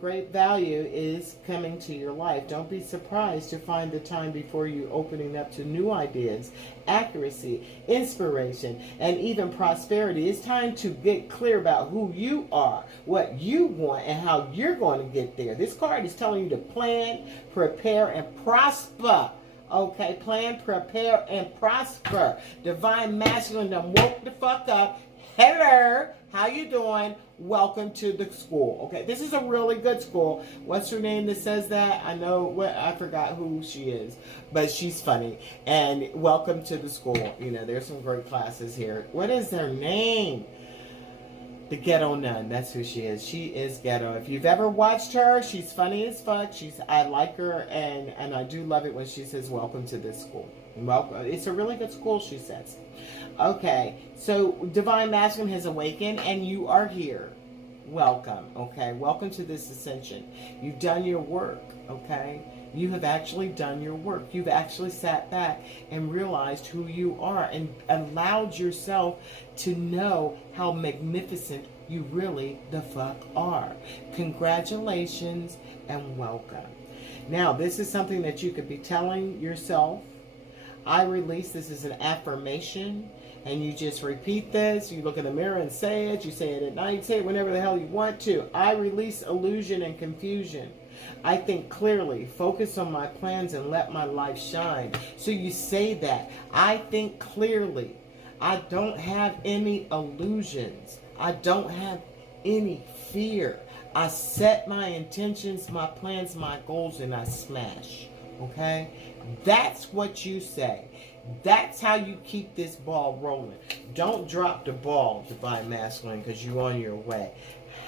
Great value is coming to your life. Don't be surprised to find the time before you opening up to new ideas, accuracy, inspiration, and even prosperity. It's time to get clear about who you are, what you want, and how you're going to get there. This card is telling you to plan, prepare, and prosper. Okay, plan, prepare, and prosper. Divine masculine done woke the fuck up. Hello, how you doing? Welcome to the school. Okay, this is a really good school. What's her name that says that? I forgot who she is, but she's funny. And welcome to the school. There's some great classes here. What is their name? The ghetto nun. That's who she is. She is ghetto. If you've ever watched her, she's funny as fuck. I like her, and I do love it when she says, "Welcome to this school." Welcome. It's a really good school, she says. Okay, so Divine Masculine has awakened, and you are here. Welcome. Okay, welcome to this ascension. You've done your work. Okay. You have actually done your work. You've actually sat back and realized who you are and allowed yourself to know how magnificent you really the fuck are. Congratulations and welcome. Now, this is something that you could be telling yourself. I release this as an affirmation, and you just repeat this. You look in the mirror and say it. You say it at night. Say it whenever the hell you want to. I release illusion and confusion. I think clearly, focus on my plans, and let my light shine. So you say that. I think clearly. I don't have any illusions. I don't have any fear. I set my intentions, my plans, my goals, and I smash. Okay? That's what you say. That's how you keep this ball rolling. Don't drop the ball, Divine Masculine, because you're on your way.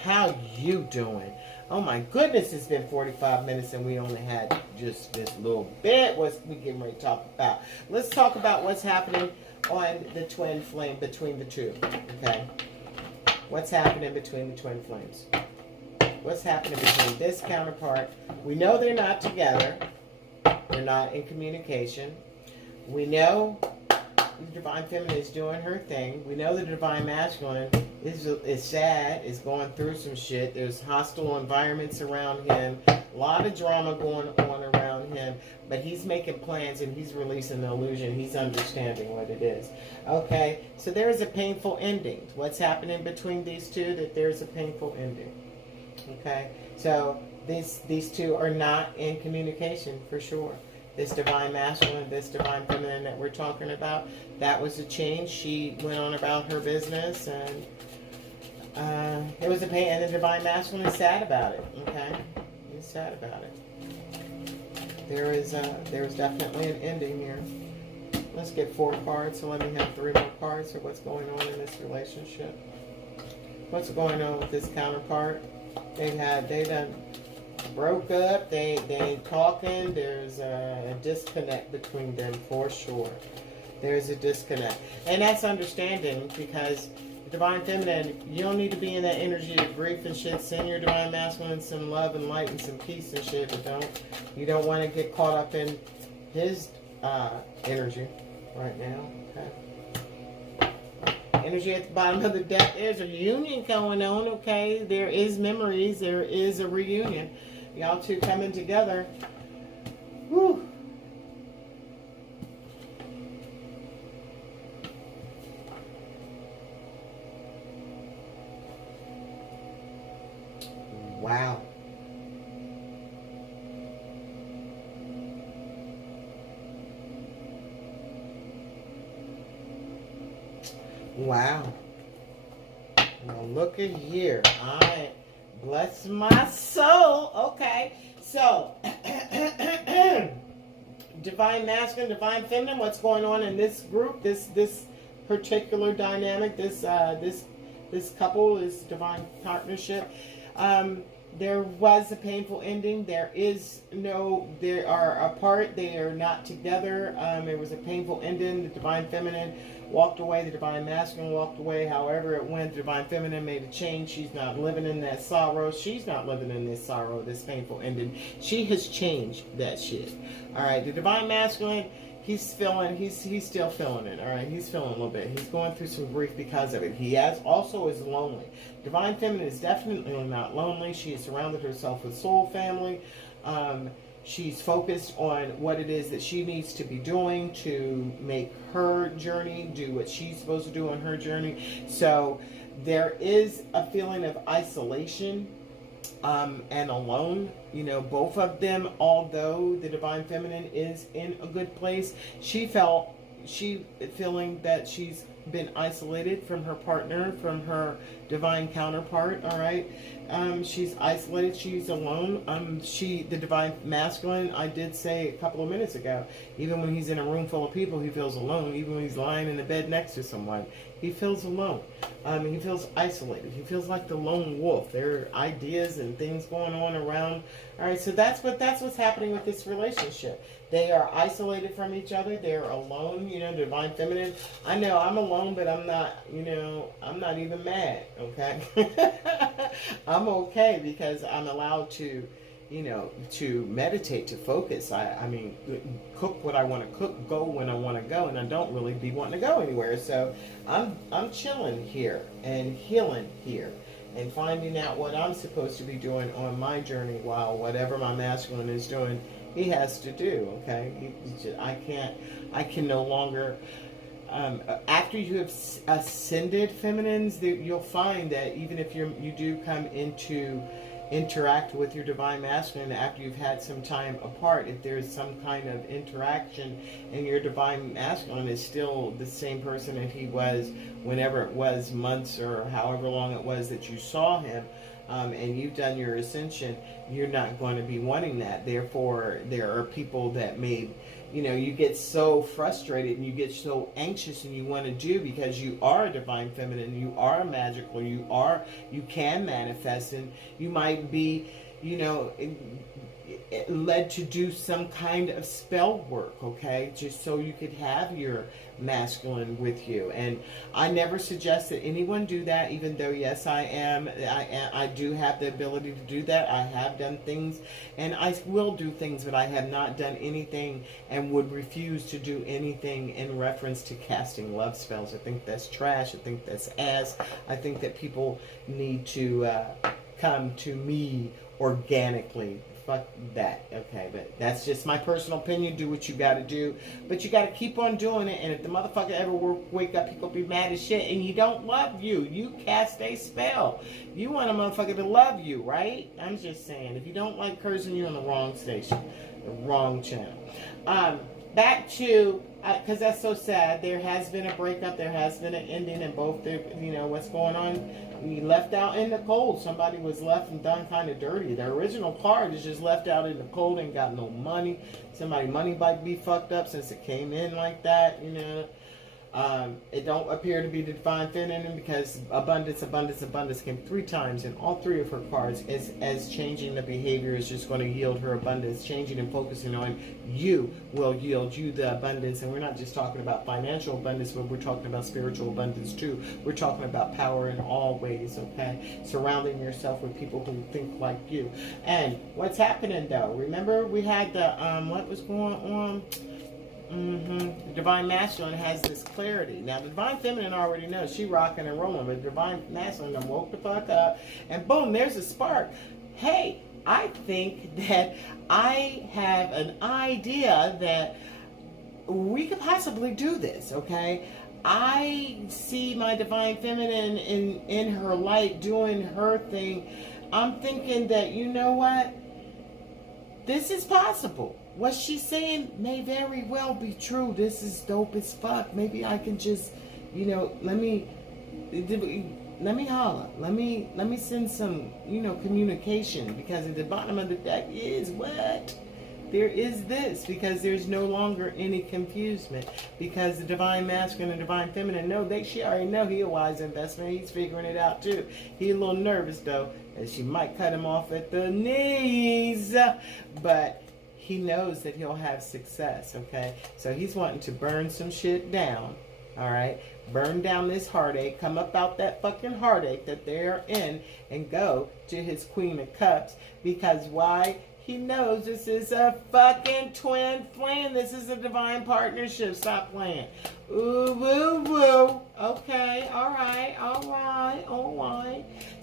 How you doing? Oh my goodness, it's been 45 minutes and we only had just this little bit. What's we getting ready to talk about? Let's talk about what's happening on the twin flame between the two. Okay? What's happening between the twin flames? What's happening between this counterpart? We know they're not together. They're not in communication. We know the Divine Feminine is doing her thing. We know the Divine Masculine is sad, is going through some shit. There's hostile environments around him. A lot of drama going on around him. But he's making plans and he's releasing the illusion. He's understanding what it is. Okay, so there is a painful ending. What's happening between these two? That there's a painful ending. Okay, so these two are not in communication for sure. This Divine Masculine, this Divine Feminine that we're talking about, that was a change. She went on about her business, and it was a pain. And the Divine Masculine is sad about it. Okay, he's sad about it. There is definitely an ending here. Let's get 4 cards. So let me have 3 more cards for what's going on in this relationship. What's going on with this counterpart? They done broke up, they ain't talking. There's a disconnect between them for sure. There's a disconnect, and that's understanding, because Divine Feminine, you don't need to be in that energy of grief and shit. Send your Divine Masculine some love and light and some peace and shit, but you don't want to get caught up in his energy right now. Okay. Energy at the bottom of the deck. There's a union going on. Okay, there is memories. There is a reunion. Y'all two coming together. Whew. Wow. Wow. Well, look at here. I bless my soul. Okay. So, Divine Masculine, Divine Feminine, what's going on in this group, this particular dynamic, this couple, this divine partnership? There was a painful ending. They are apart. They are not together. It was a painful ending. The Divine Feminine walked away. The Divine Masculine walked away. However it went, the Divine Feminine made a change. She's not living in that sorrow. She's not living in this sorrow, this painful ending. She has changed that shit. All right. The Divine Masculine, he's still feeling it. All right. He's feeling a little bit. He's going through some grief because of it. He also is lonely. Divine Feminine is definitely not lonely. She has surrounded herself with soul family. She's focused on what it is that she needs to be doing to make her journey, do what she's supposed to do on her journey. So there is a feeling of isolation and alone. You know, both of them, although the Divine Feminine is in a good place, she feeling that she's been isolated from her partner, from her divine counterpart, all right? She's isolated, she's alone. The divine masculine, I did say a couple of minutes ago, even when he's in a room full of people, he feels alone. Even when he's lying in the bed next to someone, he feels alone. He feels isolated. He feels like the lone wolf. There are ideas and things going on around. All right, so that's what's happening with this relationship. They are isolated from each other. They're alone, divine feminine. I know I'm alone, but I'm not, I'm not even mad, okay? I'm okay because I'm allowed to, to meditate, to focus. I mean, cook what I want to cook, go when I want to go, and I don't really be wanting to go anywhere. So I'm chilling here and healing here and finding out what I'm supposed to be doing on my journey while whatever my masculine is doing, he has to do, okay? I can no longer, after you have ascended feminines, you'll find that even if you do come into interact with your divine masculine after you've had some time apart, if there's some kind of interaction and your divine masculine is still the same person that he was whenever it was, months or however long it was that you saw him, and you've done your ascension, you're not going to be wanting that. Therefore, there are people that may, you get so frustrated and you get so anxious and you want to do because you are a divine feminine, you are magical, you can manifest, and you might be, led to do some kind of spell work, okay, just so you could have your masculine with you. And I never suggest that anyone do that, even though yes, I do have the ability to do that. I have done things and I will do things, but I have not done anything and would refuse to do anything in reference to casting love spells. I think that's trash. I think that's ass. I think that people need to come to me organically. Fuck that, okay? But that's just my personal opinion. Do what you gotta do, but you gotta keep on doing it. And if the motherfucker ever wake up, he gonna be mad as shit, and he don't love you. You cast a spell. You want a motherfucker to love you, right? I'm just saying. If you don't like cursing, you're on the wrong station, the wrong channel. Back to, because that's so sad. There has been a breakup. There has been an ending, and both, what's going on. We left out in the cold. Somebody was left and done kind of dirty. The original card is just left out in the cold and got no money. Somebody money might be fucked up since it came in like that, It don't appear to be the divine feminine because abundance came 3 times, and all 3 of her cards as changing the behavior is just going to yield her abundance. Changing and focusing on you will yield you the abundance. And we're not just talking about financial abundance, but we're talking about spiritual abundance too. We're talking about power in all ways, okay? Surrounding yourself with people who think like you. And what's happening though? Remember we had the what was going on? The divine masculine has this clarity. Now, the divine feminine already knows. She rocking and rolling. But the divine masculine done woke the fuck up. And boom, there's a spark. Hey, I think that I have an idea that we could possibly do this, okay? I see my divine feminine in her light doing her thing. I'm thinking that, you know what? This is possible. What she's saying may very well be true. This is dope as fuck. Maybe I can just, let me holler. Let me send some, communication, because at the bottom of the deck is what? There is this, because there's no longer any confusion, because the divine masculine and divine feminine she already know he a wise investment. He's figuring it out too. He a little nervous though, and she might cut him off at the knees, but he knows that he'll have success, okay? So he's wanting to burn some shit down, all right? Burn down this heartache, come up out that fucking heartache that they're in, and go to his Queen of Cups. Because why? He knows this is a fucking twin flame. This is a divine partnership. Stop playing. Ooh, woo, woo. Okay, all right.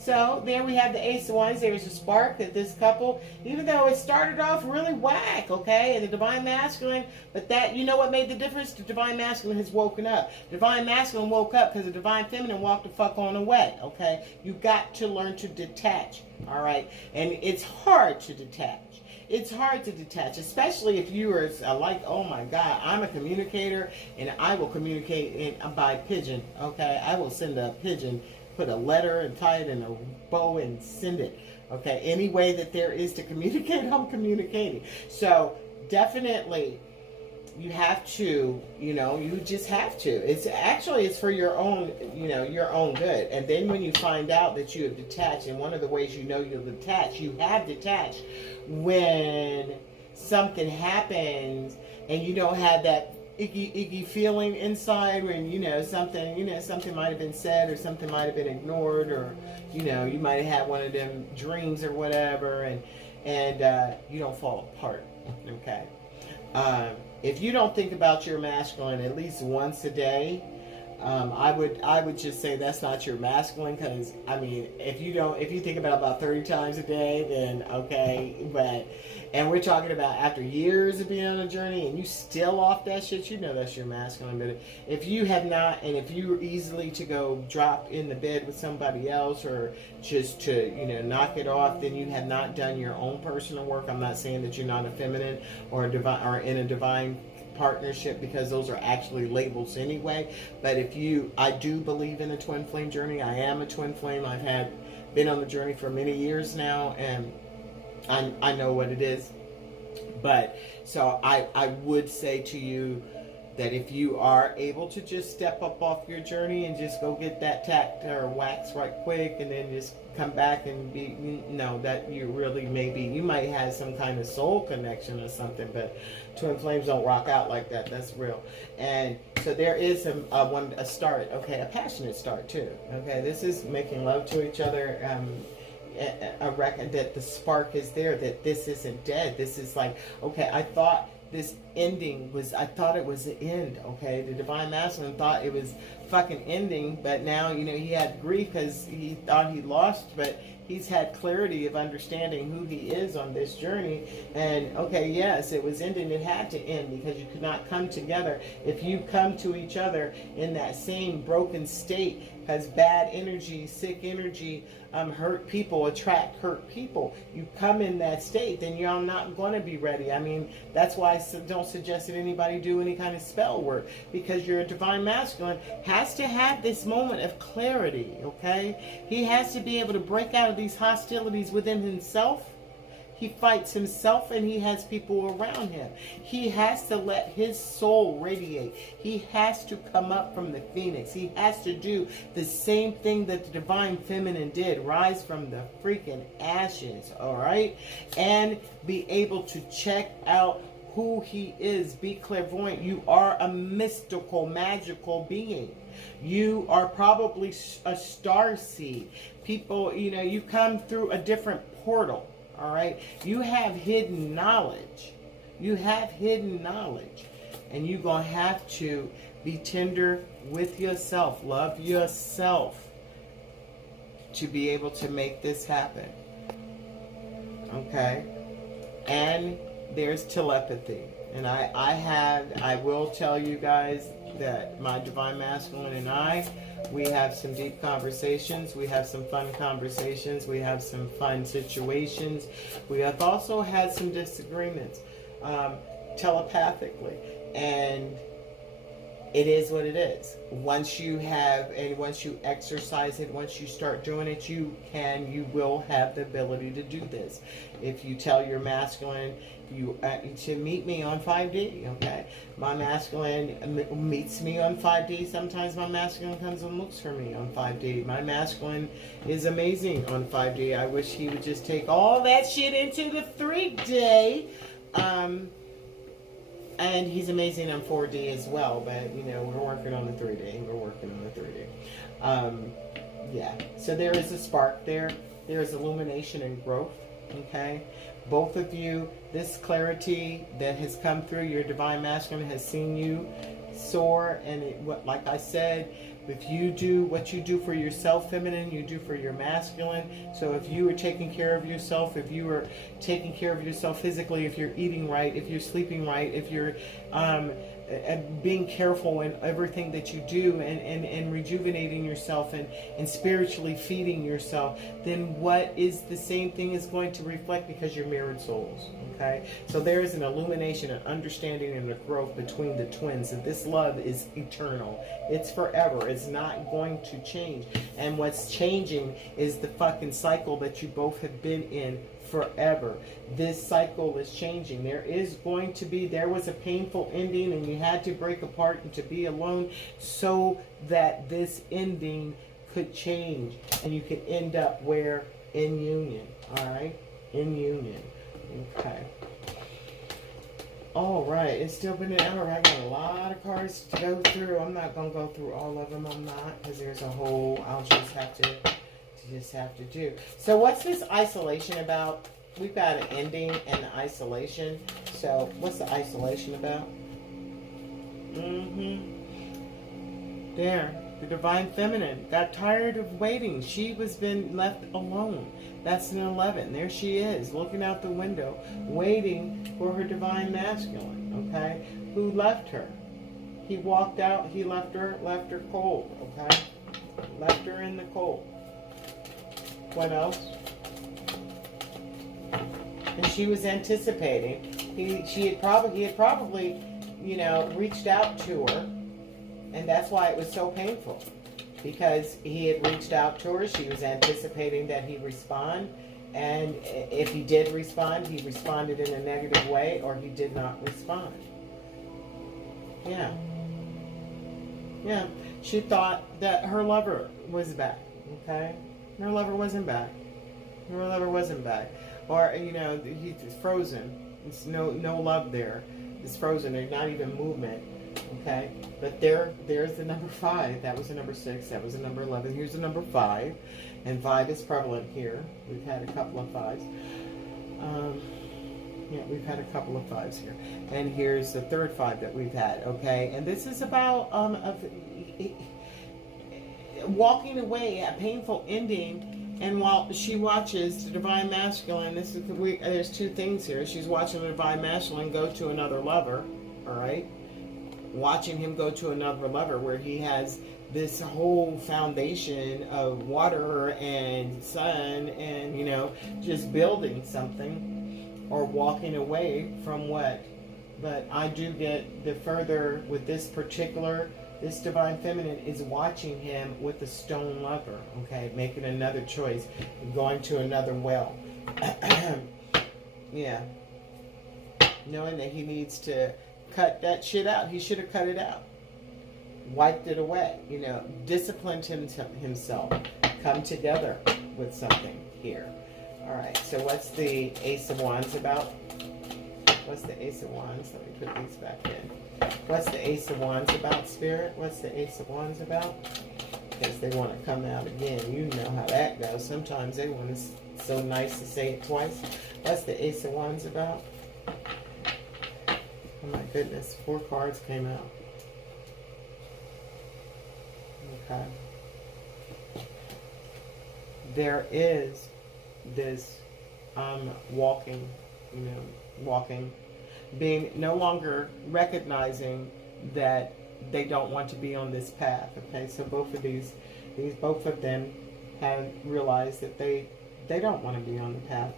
So there we have the Ace of Wands. There's a spark that this couple, even though it started off really whack, okay, and the divine masculine, but that, you know what made the difference? The divine masculine has woken up. Divine masculine woke up because the divine feminine walked the fuck on away, okay? You got to learn to detach, all right? And it's hard to detach. It's hard to detach, especially if you are like, oh my God, I'm a communicator and I will communicate by pigeon, okay? I will send a pigeon put a letter and tie it in a bow and send it. Okay, any way that there is to communicate, I'm communicating. So definitely, you have to, you just have to. It's for your own, your own good. And then when you find out that you have detached, and one of the ways you know you'll detach, you have detached when something happens and you don't have that icky feeling inside when, something might have been said or something might have been ignored, or, you might have had one of them dreams or whatever, and you don't fall apart. Okay. If you don't think about your masculine at least once a day, I would just say that's not your masculine, because if you think about 30 times a day, then okay. And we're talking about after years of being on a journey and you still off that shit, that's your masculine. But if you have not, and if you're easily to go drop in the bed with somebody else, or just to knock it off, then you have not done your own personal work. I'm not saying that you're not a feminine or a divine, or in a divine partnership, because those are actually labels anyway. But I do believe in a twin flame journey. I am a twin flame. I've been on the journey for many years now, and I know what it is. But so I would say to you that if you are able to just step up off your journey and just go get that tacked or wax right quick, and then just come back and that you really you might have some kind of soul connection or something, but twin flames don't rock out like that. That's real. And so there is a start, okay, a passionate start too. Okay, this is making love to each other. A record that the spark is there, that this isn't dead. This is like, okay, I thought this ending I thought it was the end, okay? The divine masculine thought it was fucking ending, but now, he had grief because he thought he lost, but he's had clarity of understanding who he is on this journey. And okay, yes, it was ending. It had to end because you could not come together. If you come to each other in that same broken state, because bad energy, sick energy, hurt people attract hurt people. You come in that state, then you're not going to be ready. That's why I don't suggest that anybody do any kind of spell work, because your divine masculine has to have this moment of clarity, okay? He has to be able to break out of these hostilities within himself. He fights himself, and he has people around him. He has to let his soul radiate. He has to come up from the phoenix. He has to do the same thing that the divine feminine did, rise from the freaking ashes, all right? And be able to check out who he is. Be clairvoyant. You are a mystical, magical being. You are probably a star seed. People, you come through a different portal. All right, you have hidden knowledge. You have hidden knowledge, and you're gonna have to be tender with yourself, love yourself, to be able to make this happen. Okay, and there's telepathy, and I will tell you guys that my divine masculine and we have some deep conversations. We have some fun conversations. We have some fun situations. We have also had some disagreements telepathically. And it is what it is. Once you exercise it, once you start doing it, you will have the ability to do this. If you tell your masculine, to meet me on 5D, okay? My masculine meets me on 5D. Sometimes my masculine comes and looks for me on 5D. My masculine is amazing on 5D. I wish he would just take all that shit into the 3D. And he's amazing on 4D as well, but we're working on the 3D. Yeah, so there is a spark there. There is illumination and growth, okay? Both of you, this clarity that has come through, your divine masculine has seen you soar, and like I said, if you do what you do for yourself, feminine, you do for your masculine. So if you are taking care of yourself, if you are taking care of yourself physically, if you're eating right, if you're sleeping right, if you're being careful in everything that you do, and rejuvenating yourself, and spiritually feeding yourself, then what is the same thing is going to reflect, because you're mirrored souls. Okay, so there is an illumination, an understanding, and a growth between the twins. And this love is eternal. It's forever. It's not going to change. And what's changing is the fucking cycle that you both have been in forever. This cycle is changing. There was a painful ending, and you had to break apart and to be alone so that this ending could change, and you could end up where? In union. All right, in union. Okay. All right. It's still been an hour. I got a lot of cards to go through. I'm not gonna go through all of them. I'm not, because there's a whole. I'll just have to do. So what's this isolation about? We've got an ending and an isolation. So what's the isolation about? There. The Divine Feminine got tired of waiting. She was been left alone. That's an 11. There she is, looking out the window, waiting for her Divine Masculine, okay? Who left her. He walked out, he left her cold, okay? Left her in the cold. What else? And she was anticipating. He had probably, reached out to her. And that's why it was so painful, because he had reached out to her. She was anticipating that he'd respond. And if he did respond, he responded in a negative way, or he did not respond. Yeah. Yeah. She thought that her lover was back. Okay? Her lover wasn't back. Her lover wasn't back. Or, he's frozen. There's no love there. It's frozen. There's not even movement. Okay, but there's the number 5. That was the number 6. That was the number 11. Here's the number 5, and 5 is prevalent here. We've had a couple of 5s. We've had a couple of 5s here, and here's the third 5 that we've had. Okay, and this is about walking away, a painful ending. And while she watches the Divine Masculine, there's two things here. She's watching the Divine Masculine go to another lover. All right. Watching him go to another lover, where he has this whole foundation of water and sun, and just building something, or walking away from what. But I do get the further with this Divine Feminine is watching him with the stone lover, okay, making another choice, going to another well. Yeah, knowing that he needs to cut that shit out. He should have cut it out. Wiped it away. Disciplined himself. Come together with something here. Alright, so what's the Ace of Wands about? What's the Ace of Wands? Let me put these back in. What's the Ace of Wands about, Spirit? What's the Ace of Wands about? Because they want to come out again. You know how that goes. Sometimes they want to, so nice to say it twice. What's the Ace of Wands about? Oh my goodness, 4 cards came out. Okay. There is this walking, being no longer recognizing that they don't want to be on this path. Okay, so both of them have realized that they don't want to be on the path.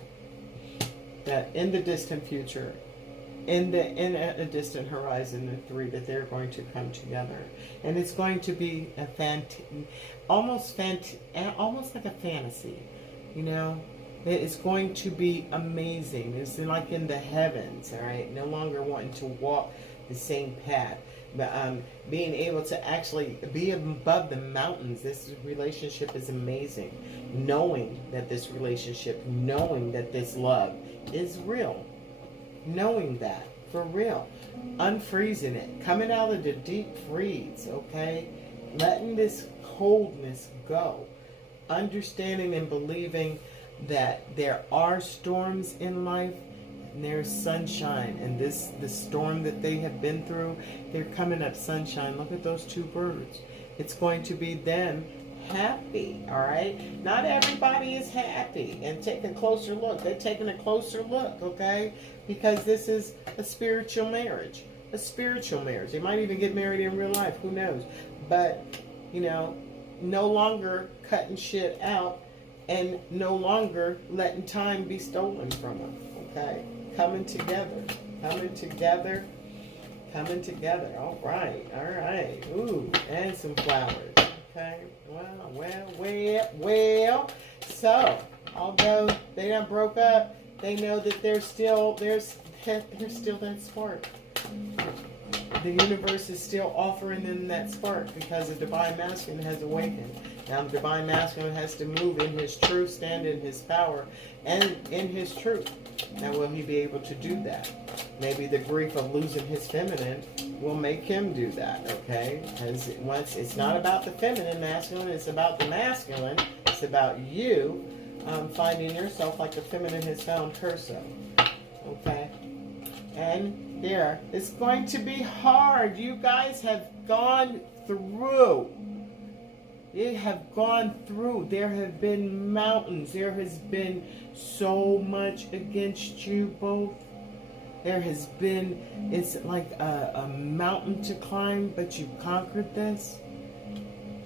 That in the distant future, in a distant horizon, the 3, that they're going to come together, and it's going to be almost like a fantasy, It's going to be amazing. It's like in the heavens, all right? No longer wanting to walk the same path, but being able to actually be above the mountains. This relationship is amazing. Knowing that this relationship, knowing that this love is real. Knowing that, for real. Unfreezing it. Coming out of the deep freeze, okay? Letting this coldness go. Understanding and believing that there are storms in life, and there's sunshine. And the storm that they have been through, they're coming up sunshine. Look at those 2 birds. It's going to be them happy, all right? Not everybody is happy. And take a closer look. They're taking a closer look, okay? Because this is a spiritual marriage. a spiritual marriage. They might even get married in real life. Who knows? But, you know, no longer cutting shit out and no longer letting time be stolen from them. Okay? Coming together. Coming together. Coming together. All right. All right. Ooh, and some flowers. Okay. Well. So, although they done broke up, they know that there's still that spark. The universe is still offering them that spark because the Divine Masculine has awakened. Now the Divine Masculine has to move in his truth, stand in his power, and in his truth. Now will he be able to do that? Maybe the grief of losing his feminine will make him do that, okay? Because once it's not about the feminine masculine, it's about the masculine. It's about you finding yourself like the feminine has found herself, okay? And there, it's going to be hard. You guys have gone through. You have gone through. There have been mountains. There has been so much against you both. There has been, it's like a mountain to climb, but you've conquered this.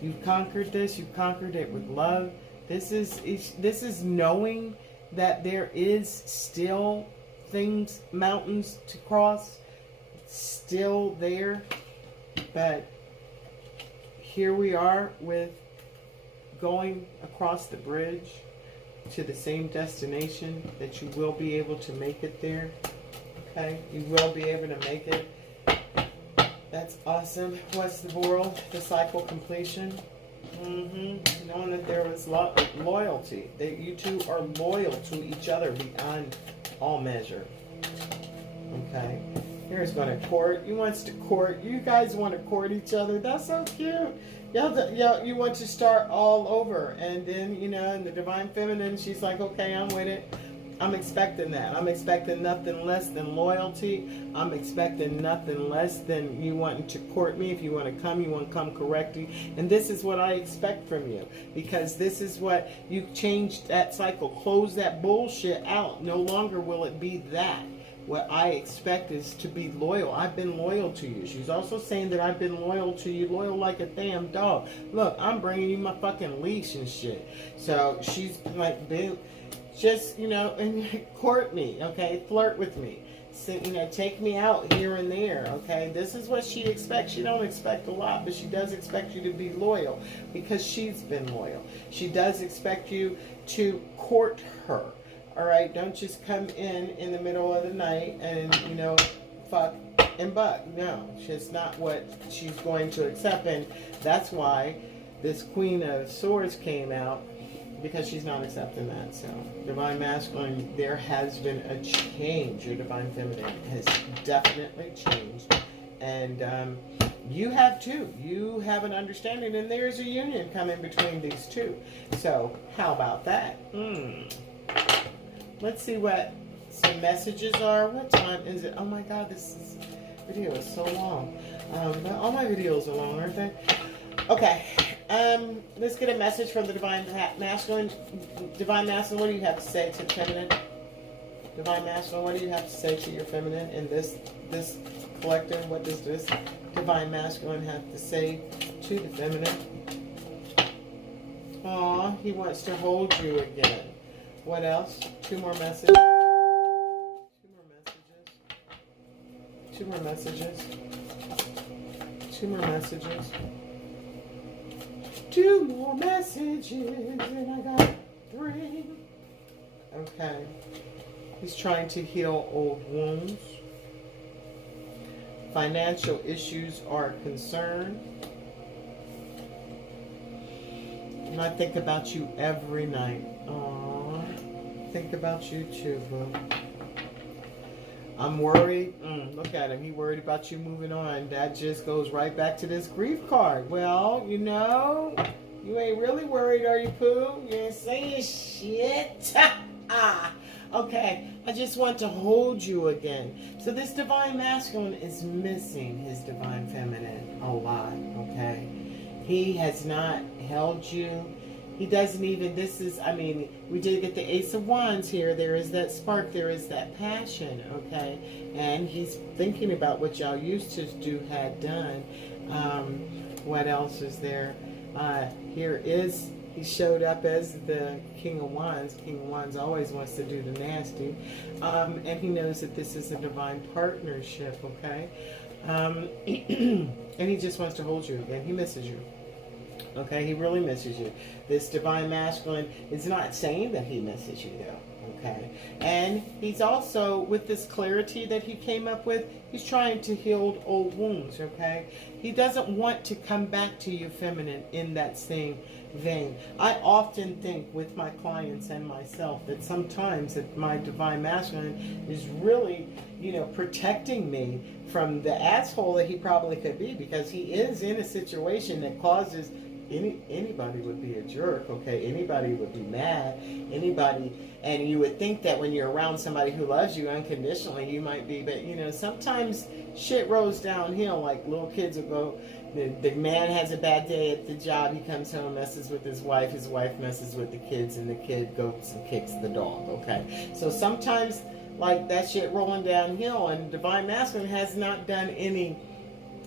You've conquered this. You've conquered it with love. This is knowing that there is still things, mountains to cross, still there. But here we are with going across the bridge to the same destination, that you will be able to make it there. Okay, you will be able to make it. That's awesome. What's the world? The cycle completion. Knowing that there was loyalty. That you two are loyal to each other beyond all measure. Okay. Here's going to court. You wants to court. You guys want to court each other. That's so cute. You want to start all over. And then, you know, in the Divine Feminine, she's like, okay, I'm with it. I'm expecting that. I'm expecting nothing less than loyalty. I'm expecting nothing less than you wanting to court me. If you want to come, you want to come correctly. And this is what I expect from you. Because this is what you changed that cycle. Close that bullshit out. No longer will it be that. What I expect is to be loyal. I've been loyal to you. She's also saying that I've been loyal to you. Loyal like a damn dog. Look, I'm bringing you my fucking leash and shit. So she's like, just, you know, and court me, okay? Flirt with me. So, you know, take me out here and there, okay? This is what she expects. She don't expect a lot, but she does expect you to be loyal because she's been loyal. She does expect you to court her, all right? Don't just come in the middle of the night and, you know, fuck and buck. No, it's not what she's going to accept, and that's why this Queen of Swords came out, because she's not accepting that. So Divine Masculine, there has been a change. Your Divine Feminine has definitely changed, and you have too. You have an understanding, and there's a union coming between these two. So how about that? Let's see what some messages are. What time is it? Oh my God, this video is so long. But all my videos are long, aren't they? Okay. Let's get a message from the Divine Masculine. Divine Masculine, what do you have to say to the feminine? Divine Masculine, what do you have to say to your feminine in this collective? What does this Divine Masculine have to say to the feminine? Aw, he wants to hold you again. What else? Two more messages. Two more messages. Two more messages. Two more messages, and I got 3. Okay. He's trying to heal old wounds. Financial issues are a concern. And I think about you every night. Aww. Think about you too, boo. I'm worried. Look at him. He worried about you moving on. That just goes right back to this grief card. Well, you know, you ain't really worried, are you, Pooh? You ain't saying shit. Okay, I just want to hold you again. So this Divine Masculine is missing his Divine Feminine a lot, okay? He has not held you. He doesn't even, this is, I mean, we did get the Ace of Wands here. There is that spark, there is that passion, okay? And he's thinking about what y'all used to do, had done. What else is there? Here is, he showed up as the King of Wands. King of Wands always wants to do the nasty. And he knows that this is a divine partnership, okay? And he just wants to hold you again. He misses you. Okay, he really misses you. This divine masculine is not saying that he misses you, though. Okay, and he's also, with this clarity that he came up with, he's trying to heal old wounds. Okay, he doesn't want to come back to you, feminine, in that same vein. I often think with my clients and myself that sometimes that my divine masculine is really, you know, protecting me from the asshole that he probably could be, because he is in a situation that causes anybody would be a jerk, okay? Anybody would be mad, anybody, and you would think that when you're around somebody who loves you unconditionally, you might be, but you know, sometimes shit rolls downhill. Like little kids will go, the man has a bad day at the job, he comes home, messes with his wife messes with the kids, and the kid goes and kicks the dog, okay? So sometimes, like, that shit rolling downhill, and divine masculine has not done any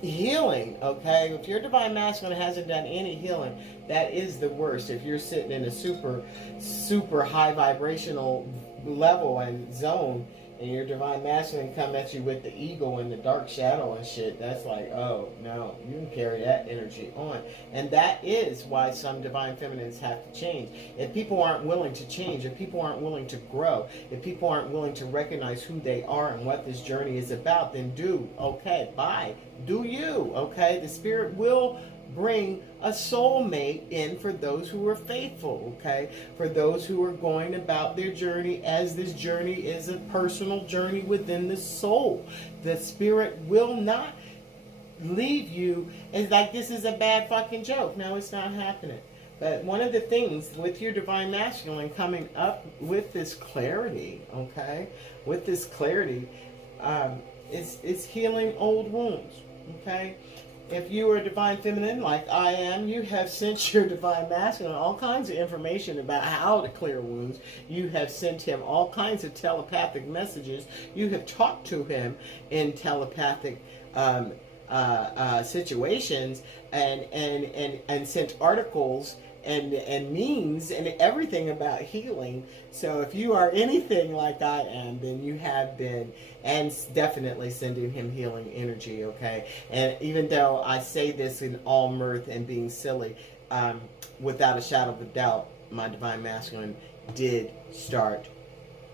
healing, okay? If your divine masculine hasn't done any healing, that is the worst. If you're sitting in a super high vibrational level and zone, and your divine masculine come at you with the ego and the dark shadow and shit, that's like, oh no, you can carry that energy on. And that is why some divine feminines have to change. If people aren't willing to change, if people aren't willing to grow, if people aren't willing to recognize who they are and what this journey is about, then bye, do you, okay? The spirit will bring a soulmate in for those who are faithful, okay? For those who are going about their journey, as this journey is a personal journey within the soul. The spirit will not leave you as like this is a bad fucking joke. No, it's not happening. But one of the things with your divine masculine coming up with this clarity, okay? With this clarity, it's healing old wounds, okay? If you are a divine feminine like I am, you have sent your divine masculine all kinds of information about how to clear wounds. You have sent him all kinds of telepathic messages. You have talked to him in telepathic situations and sent articles and memes and everything about healing. So if you are anything like I am, then you have been, and definitely sending him healing energy, okay? And even though I say this in all mirth and being silly, without a shadow of a doubt, my divine masculine did start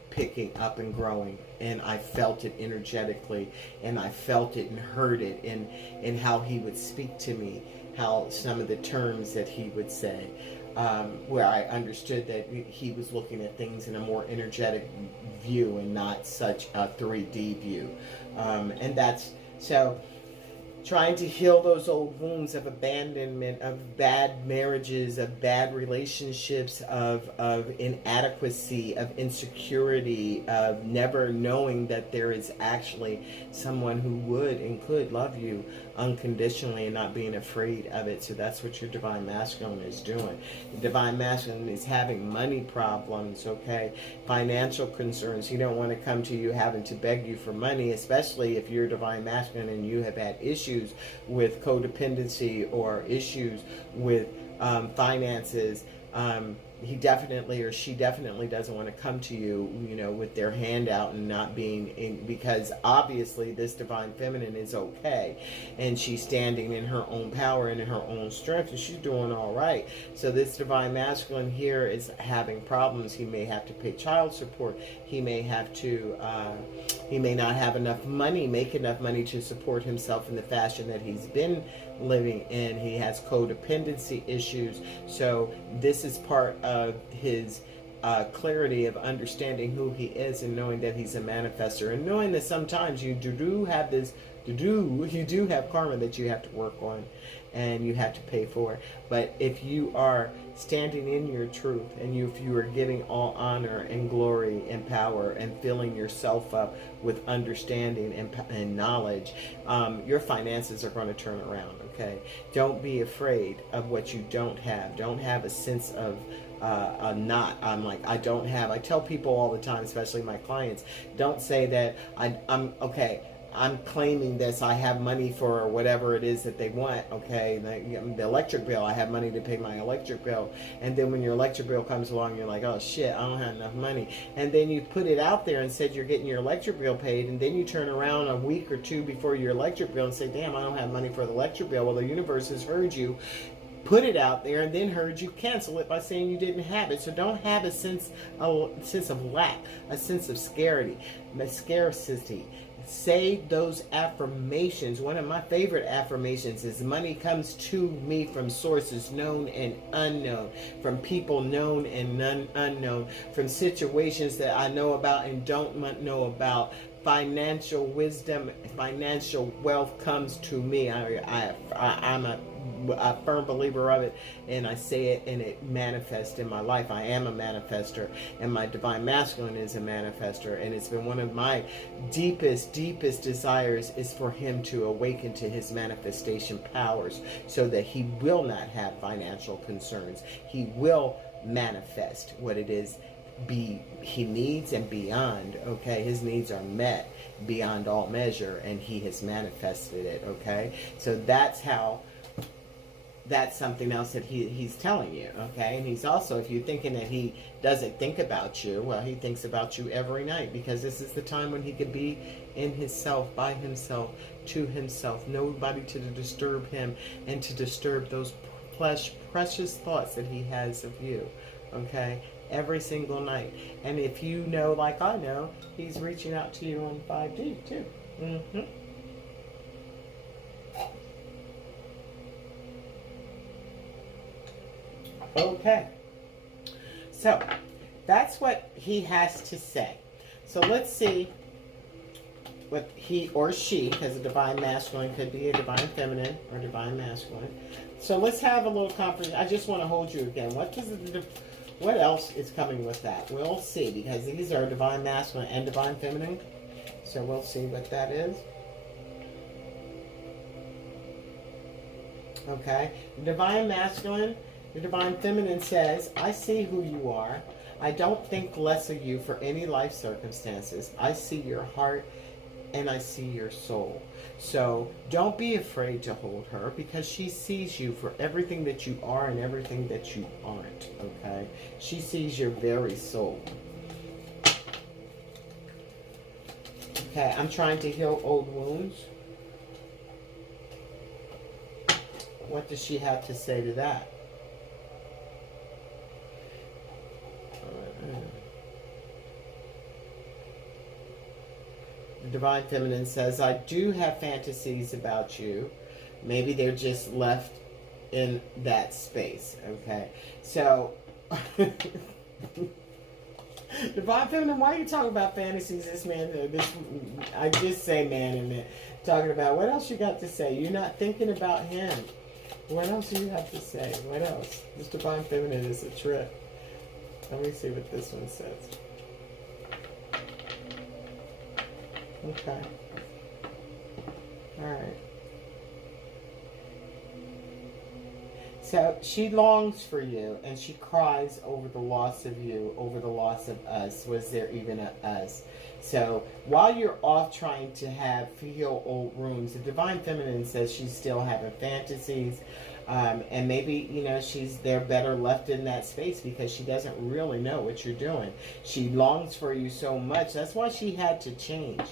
picking up and growing, and I felt it energetically, and I felt it and heard it in how he would speak to me, how some of the terms that he would say, where I understood that he was looking at things in a more energetic view and not such a 3D view. And that's, so trying to heal those old wounds of abandonment, of bad marriages, of bad relationships, of inadequacy, of insecurity, of never knowing that there is actually someone who would and could love you unconditionally and not being afraid of it. So that's what your divine masculine is doing. The divine masculine is having money problems, okay? Financial concerns. He don't want to come to you having to beg you for money, especially if you're divine masculine and you have had issues with codependency or issues with finances. He definitely or she definitely doesn't want to come to you, you know, with their hand out and not being in, because obviously this divine feminine is okay and she's standing in her own power and in her own strength and she's doing all right. So this divine masculine here is having problems. He may have to pay child support. He may have to, he may not have enough money, make enough money to support himself in the fashion that he's been living in. He has codependency issues. So this is part of his clarity of understanding who he is and knowing that he's a manifester and knowing that sometimes you do have this, you do have karma that you have to work on. and you have to pay for it. But if you are standing in your truth, and if you are giving all honor and glory and power and filling yourself up with understanding and knowledge, your finances are going to turn around. Okay, don't be afraid of what you don't have. Don't have a sense of I'm like, I don't have. I tell people all the time, especially my clients, don't say that I'm okay, I'm claiming this, I have money for whatever it is that they want. Okay, the electric bill, I have money to pay my electric bill, and then when your electric bill comes along, you're like, oh shit, I don't have enough money. And then you put it out there and said you're getting your electric bill paid, and then you turn around a week or two before your electric bill and say, damn, I don't have money for the electric bill. Well, the universe has heard you, put it out there, and then heard you cancel it by saying you didn't have it. So don't have a sense of lack, a sense of scarcity. Say those affirmations. One of my favorite affirmations is, money comes to me from sources known and unknown, from people known and unknown, from situations that I know about and don't know about. Financial wisdom, financial wealth comes to me. I'm a firm believer of it, and I say it, and it manifests in my life. I am a manifester, and my divine masculine is a manifester, and it's been one of my deepest desires is for him to awaken to his manifestation powers, so that he will not have financial concerns. He will manifest what it is he needs and beyond. Okay, his needs are met beyond all measure, and he has manifested it. Okay, so that's something else that he's telling you. Okay, and he's also, if you're thinking that he doesn't think about you, well, he thinks about you every night, because this is the time when he could be in himself, by himself, to himself, nobody to disturb him and to disturb those precious thoughts that he has of you. Okay, every single night. And if you know, like I know, he's reaching out to you on 5D too. Okay, so that's what he has to say. So let's see what he or she, because a divine masculine could be a divine feminine or divine masculine. So let's have a little conversation. I just want to hold you again. What else is coming with that? We'll see, because these are divine masculine and divine feminine. So we'll see what that is. Okay, divine masculine. The divine feminine says, I see who you are. I don't think less of you for any life circumstances. I see your heart and I see your soul. So don't be afraid to hold her, because she sees you for everything that you are and everything that you aren't. Okay? She sees your very soul. Okay, I'm trying to heal old wounds. What does she have to say to that? The divine feminine says, I do have fantasies about you. Maybe they're just left in that space. Okay, so divine feminine, why are you talking about fantasies? I just say man and man. Talking about, what else you got to say? You're not thinking about him. What else do you have to say? What else? This divine feminine is a trip. Let me see what this one says. Okay. All right. So she longs for you, and she cries over the loss of you, over the loss of us. Was there even a us? So while you're off trying to heal old wounds, the divine feminine says she's still having fantasies. And maybe, they're better left in that space, because she doesn't really know what you're doing. She longs for you so much. That's why she had to change,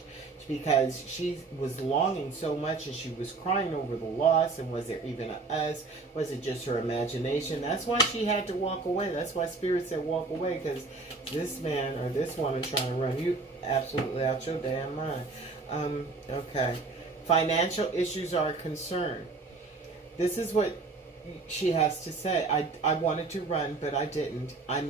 because she was longing so much, and she was crying over the loss. And was there even a us? Was it just her imagination? That's why she had to walk away. That's why Spirit said walk away, because this man or this woman trying to run you absolutely out your damn mind. Okay. Financial issues are a concern. This is what she has to say, I wanted to run, but I didn't. I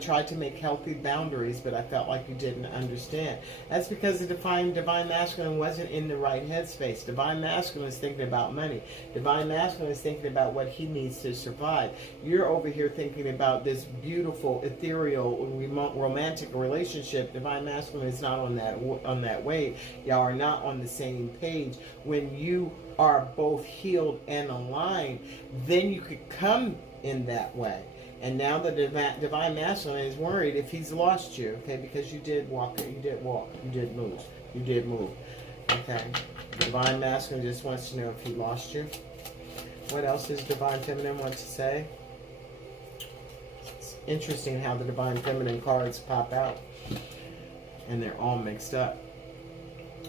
tried to make healthy boundaries, but I felt like you didn't understand. That's because the divine masculine wasn't in the right headspace. Divine masculine is thinking about money. Divine masculine is thinking about what he needs to survive. You're over here thinking about this beautiful, ethereal, romantic relationship. Divine masculine is not on that wave. Y'all are not on the same page. When you are both healed and aligned, then you could come in that way. And now the divine masculine is worried if he's lost you, okay, because you did walk, you did move, okay. The divine masculine just wants to know if he lost you. What else does divine feminine want to say? It's interesting how the divine feminine cards pop out, and they're all mixed up.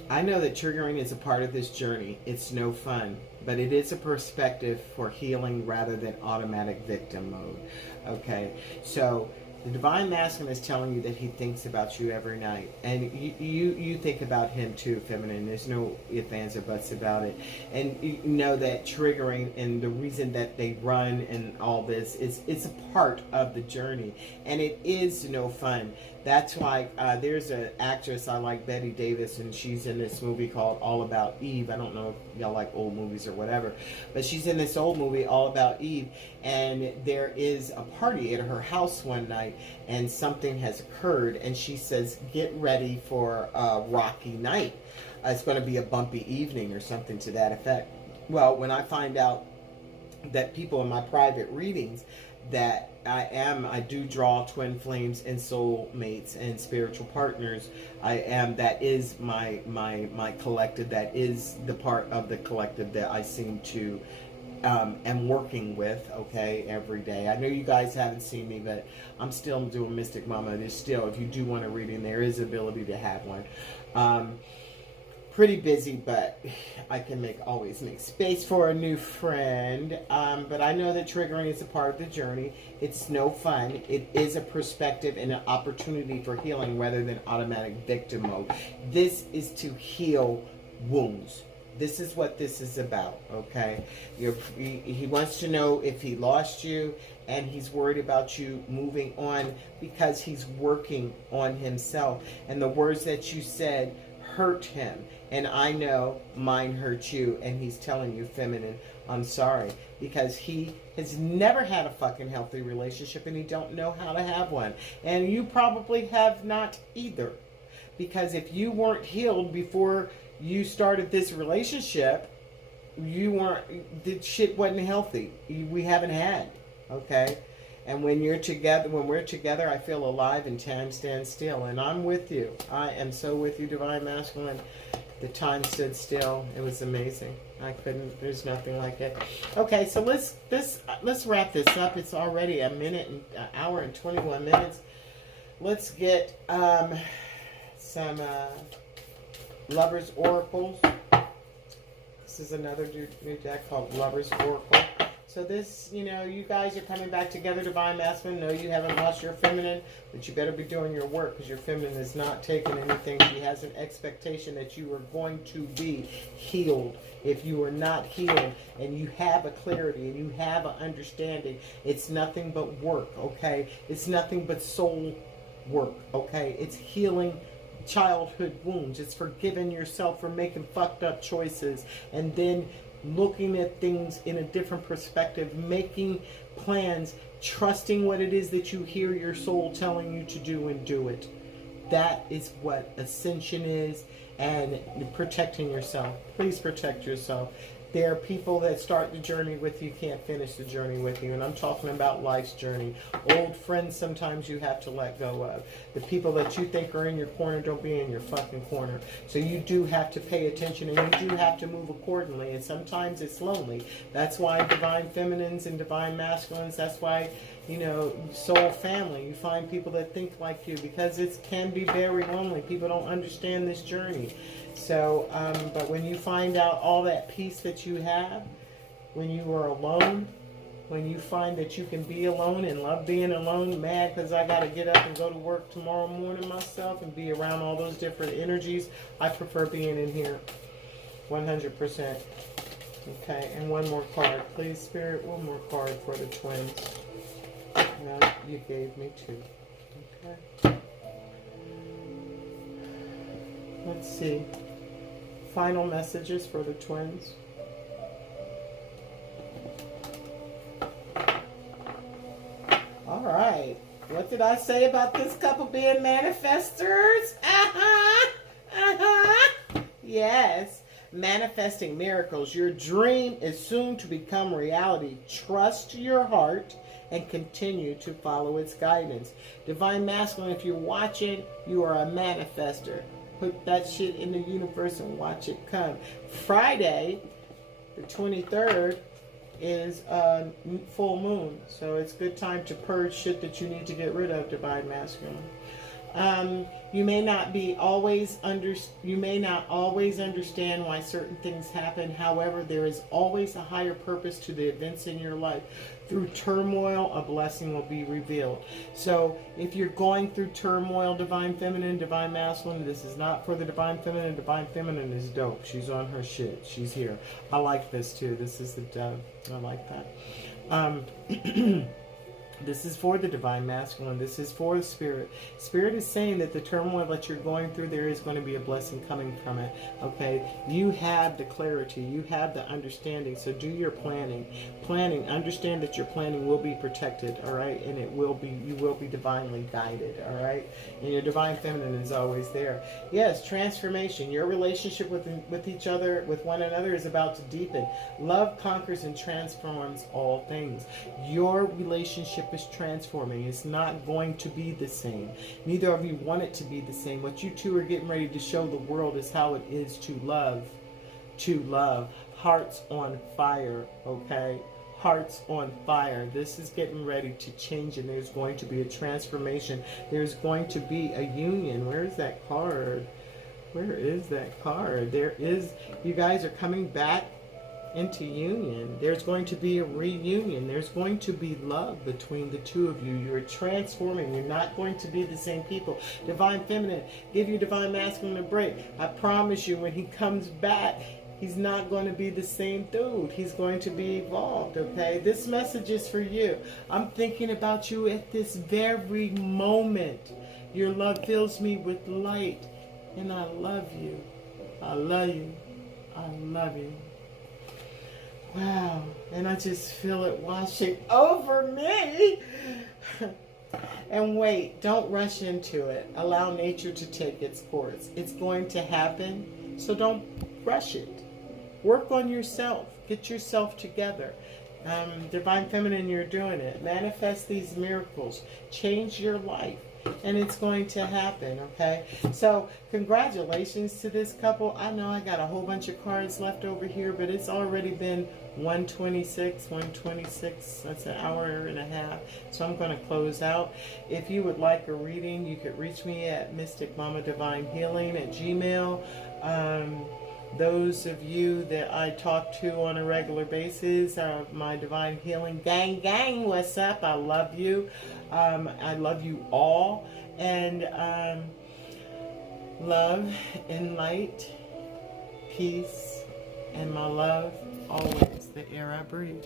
I know that triggering is a part of this journey. It's no fun, but it is a perspective for healing rather than automatic victim mode. Okay, so the divine masculine is telling you that he thinks about you every night, and you think about him too, feminine. There's no ifs, ands, or buts about it. And you know that triggering and the reason that they run and all this is it's a part of the journey, and it is no fun. That's why there's an actress I like, Betty Davis, and she's in this movie called All About Eve. I don't know if y'all like old movies or whatever, but she's in this old movie, All About Eve, and there is a party at her house one night, and something has occurred, and she says, get ready for a rocky night. It's going to be a bumpy evening or something to that effect. Well, when I find out that people in my private readings that I do draw twin flames and soul mates and spiritual partners. That is my collective. That is the part of the collective that I seem to am working with, okay, every day. I know you guys haven't seen me, but I'm still doing Mystic Mama. There's still, if you do want a reading, there is ability to have one. Pretty busy, but I can always make space for a new friend. But I know that triggering is a part of the journey. It's no fun. It is a perspective and an opportunity for healing rather than automatic victim mode. This is to heal wounds. This is what this is about, okay? He wants to know if he lost you, and he's worried about you moving on because he's working on himself. And the words that you said hurt him. And I know mine hurt you, and he's telling you, feminine, I'm sorry, because he has never had a fucking healthy relationship, and he don't know how to have one. And you probably have not either, because if you weren't healed before you started this relationship, the shit wasn't healthy. We haven't had, okay? And when we're together, I feel alive and time stands still. And I'm with you. I am so with you, Divine Masculine. The time stood still. It was amazing. There's nothing like it. Okay, so let's wrap this up. It's already an hour and 21 minutes. Let's get some Lovers Oracles. This is another new deck called Lovers Oracle. So this, you guys are coming back together, Divine Masculine. No, you haven't lost your feminine, but you better be doing your work, because your feminine is not taking anything. She has an expectation that you are going to be healed. If you are not healed and you have a clarity and you have an understanding, it's nothing but work, okay? It's nothing but soul work, okay? It's healing childhood wounds. It's forgiving yourself for making fucked up choices, and then looking at things in a different perspective, making plans, trusting what it is that you hear your soul telling you to do, and do it. That is what ascension is, and protecting yourself. Please protect yourself. There are people that start the journey with you, can't finish the journey with you. And I'm talking about life's journey. Old friends sometimes you have to let go of. The people that you think are in your corner don't be in your fucking corner. So you do have to pay attention, and you do have to move accordingly. And sometimes it's lonely. That's why divine feminines and divine masculines, that's why, soul family, you find people that think like you, because it can be very lonely. People don't understand this journey. So, but when you find out all that peace that you have, when you are alone, when you find that you can be alone and love being alone, mad because I got to get up and go to work tomorrow morning myself and be around all those different energies, I prefer being in here 100%. Okay, and one more card. Please, Spirit, one more card for the twins. No, you gave me two. Okay. Let's see. Final messages for the twins. All right. What did I say about this couple being manifestors? Yes. Manifesting miracles. Your dream is soon to become reality. Trust your heart and continue to follow its guidance. Divine Masculine, if you're watching, you are a manifester. Put that shit in the universe and watch it come. Friday, the 23rd, is a full moon. So it's a good time to purge shit that you need to get rid of, Divine Masculine. You may not always understand why certain things happen. However, there is always a higher purpose to the events in your life. Through turmoil, a blessing will be revealed. So if you're going through turmoil, Divine Feminine, Divine Masculine, this is not for the Divine Feminine. Divine Feminine is dope. She's on her shit. She's here. I like this too. This is the dove. I like that. This is for the Divine Masculine. This is for the Spirit. Spirit is saying that the turmoil that you're going through, there is going to be a blessing coming from it. Okay? You have the clarity. You have the understanding. So do your planning. Planning. Understand that your planning will be protected. All right? And you will be divinely guided. All right? And your Divine Feminine is always there. Yes, transformation. Your relationship with each other, with one another, is about to deepen. Love conquers and transforms all things. Your relationship is transforming. It's not going to be the same. Neither of you want it to be the same. What you two are getting ready to show the world is how it is to love. To love. Hearts on fire, okay? Hearts on fire. This is getting ready to change, and there's going to be a transformation. There's going to be a union. Where is that card? Where is that card? There is. You guys are coming back into union. There's going to be a reunion. There's going to be love between the two of you. You're transforming. You're not going to be the same people. Divine Feminine, give your Divine Masculine a break. I promise you, when he comes back, he's not going to be the same dude. He's going to be evolved, okay? This message is for you. I'm thinking about you at this very moment. Your love fills me with light, and I love you. I love you. I love you. Wow, and I just feel it washing over me. And wait, don't rush into it. Allow nature to take its course. It's going to happen, so don't rush it. Work on yourself. Get yourself together. Divine Feminine, you're doing it. Manifest these miracles. Change your life. And it's going to happen, okay? So, congratulations to this couple. I know I got a whole bunch of cards left over here, but it's already been 1:26. That's an hour and a half. So I'm going to close out. If you would like a reading, you could reach me at mysticmamadivinehealing@gmail. Those of you that I talk to on a regular basis are my Divine Healing gang. What's up? I love you. I love you all. And love and light, peace, and my love, always the air I breathe.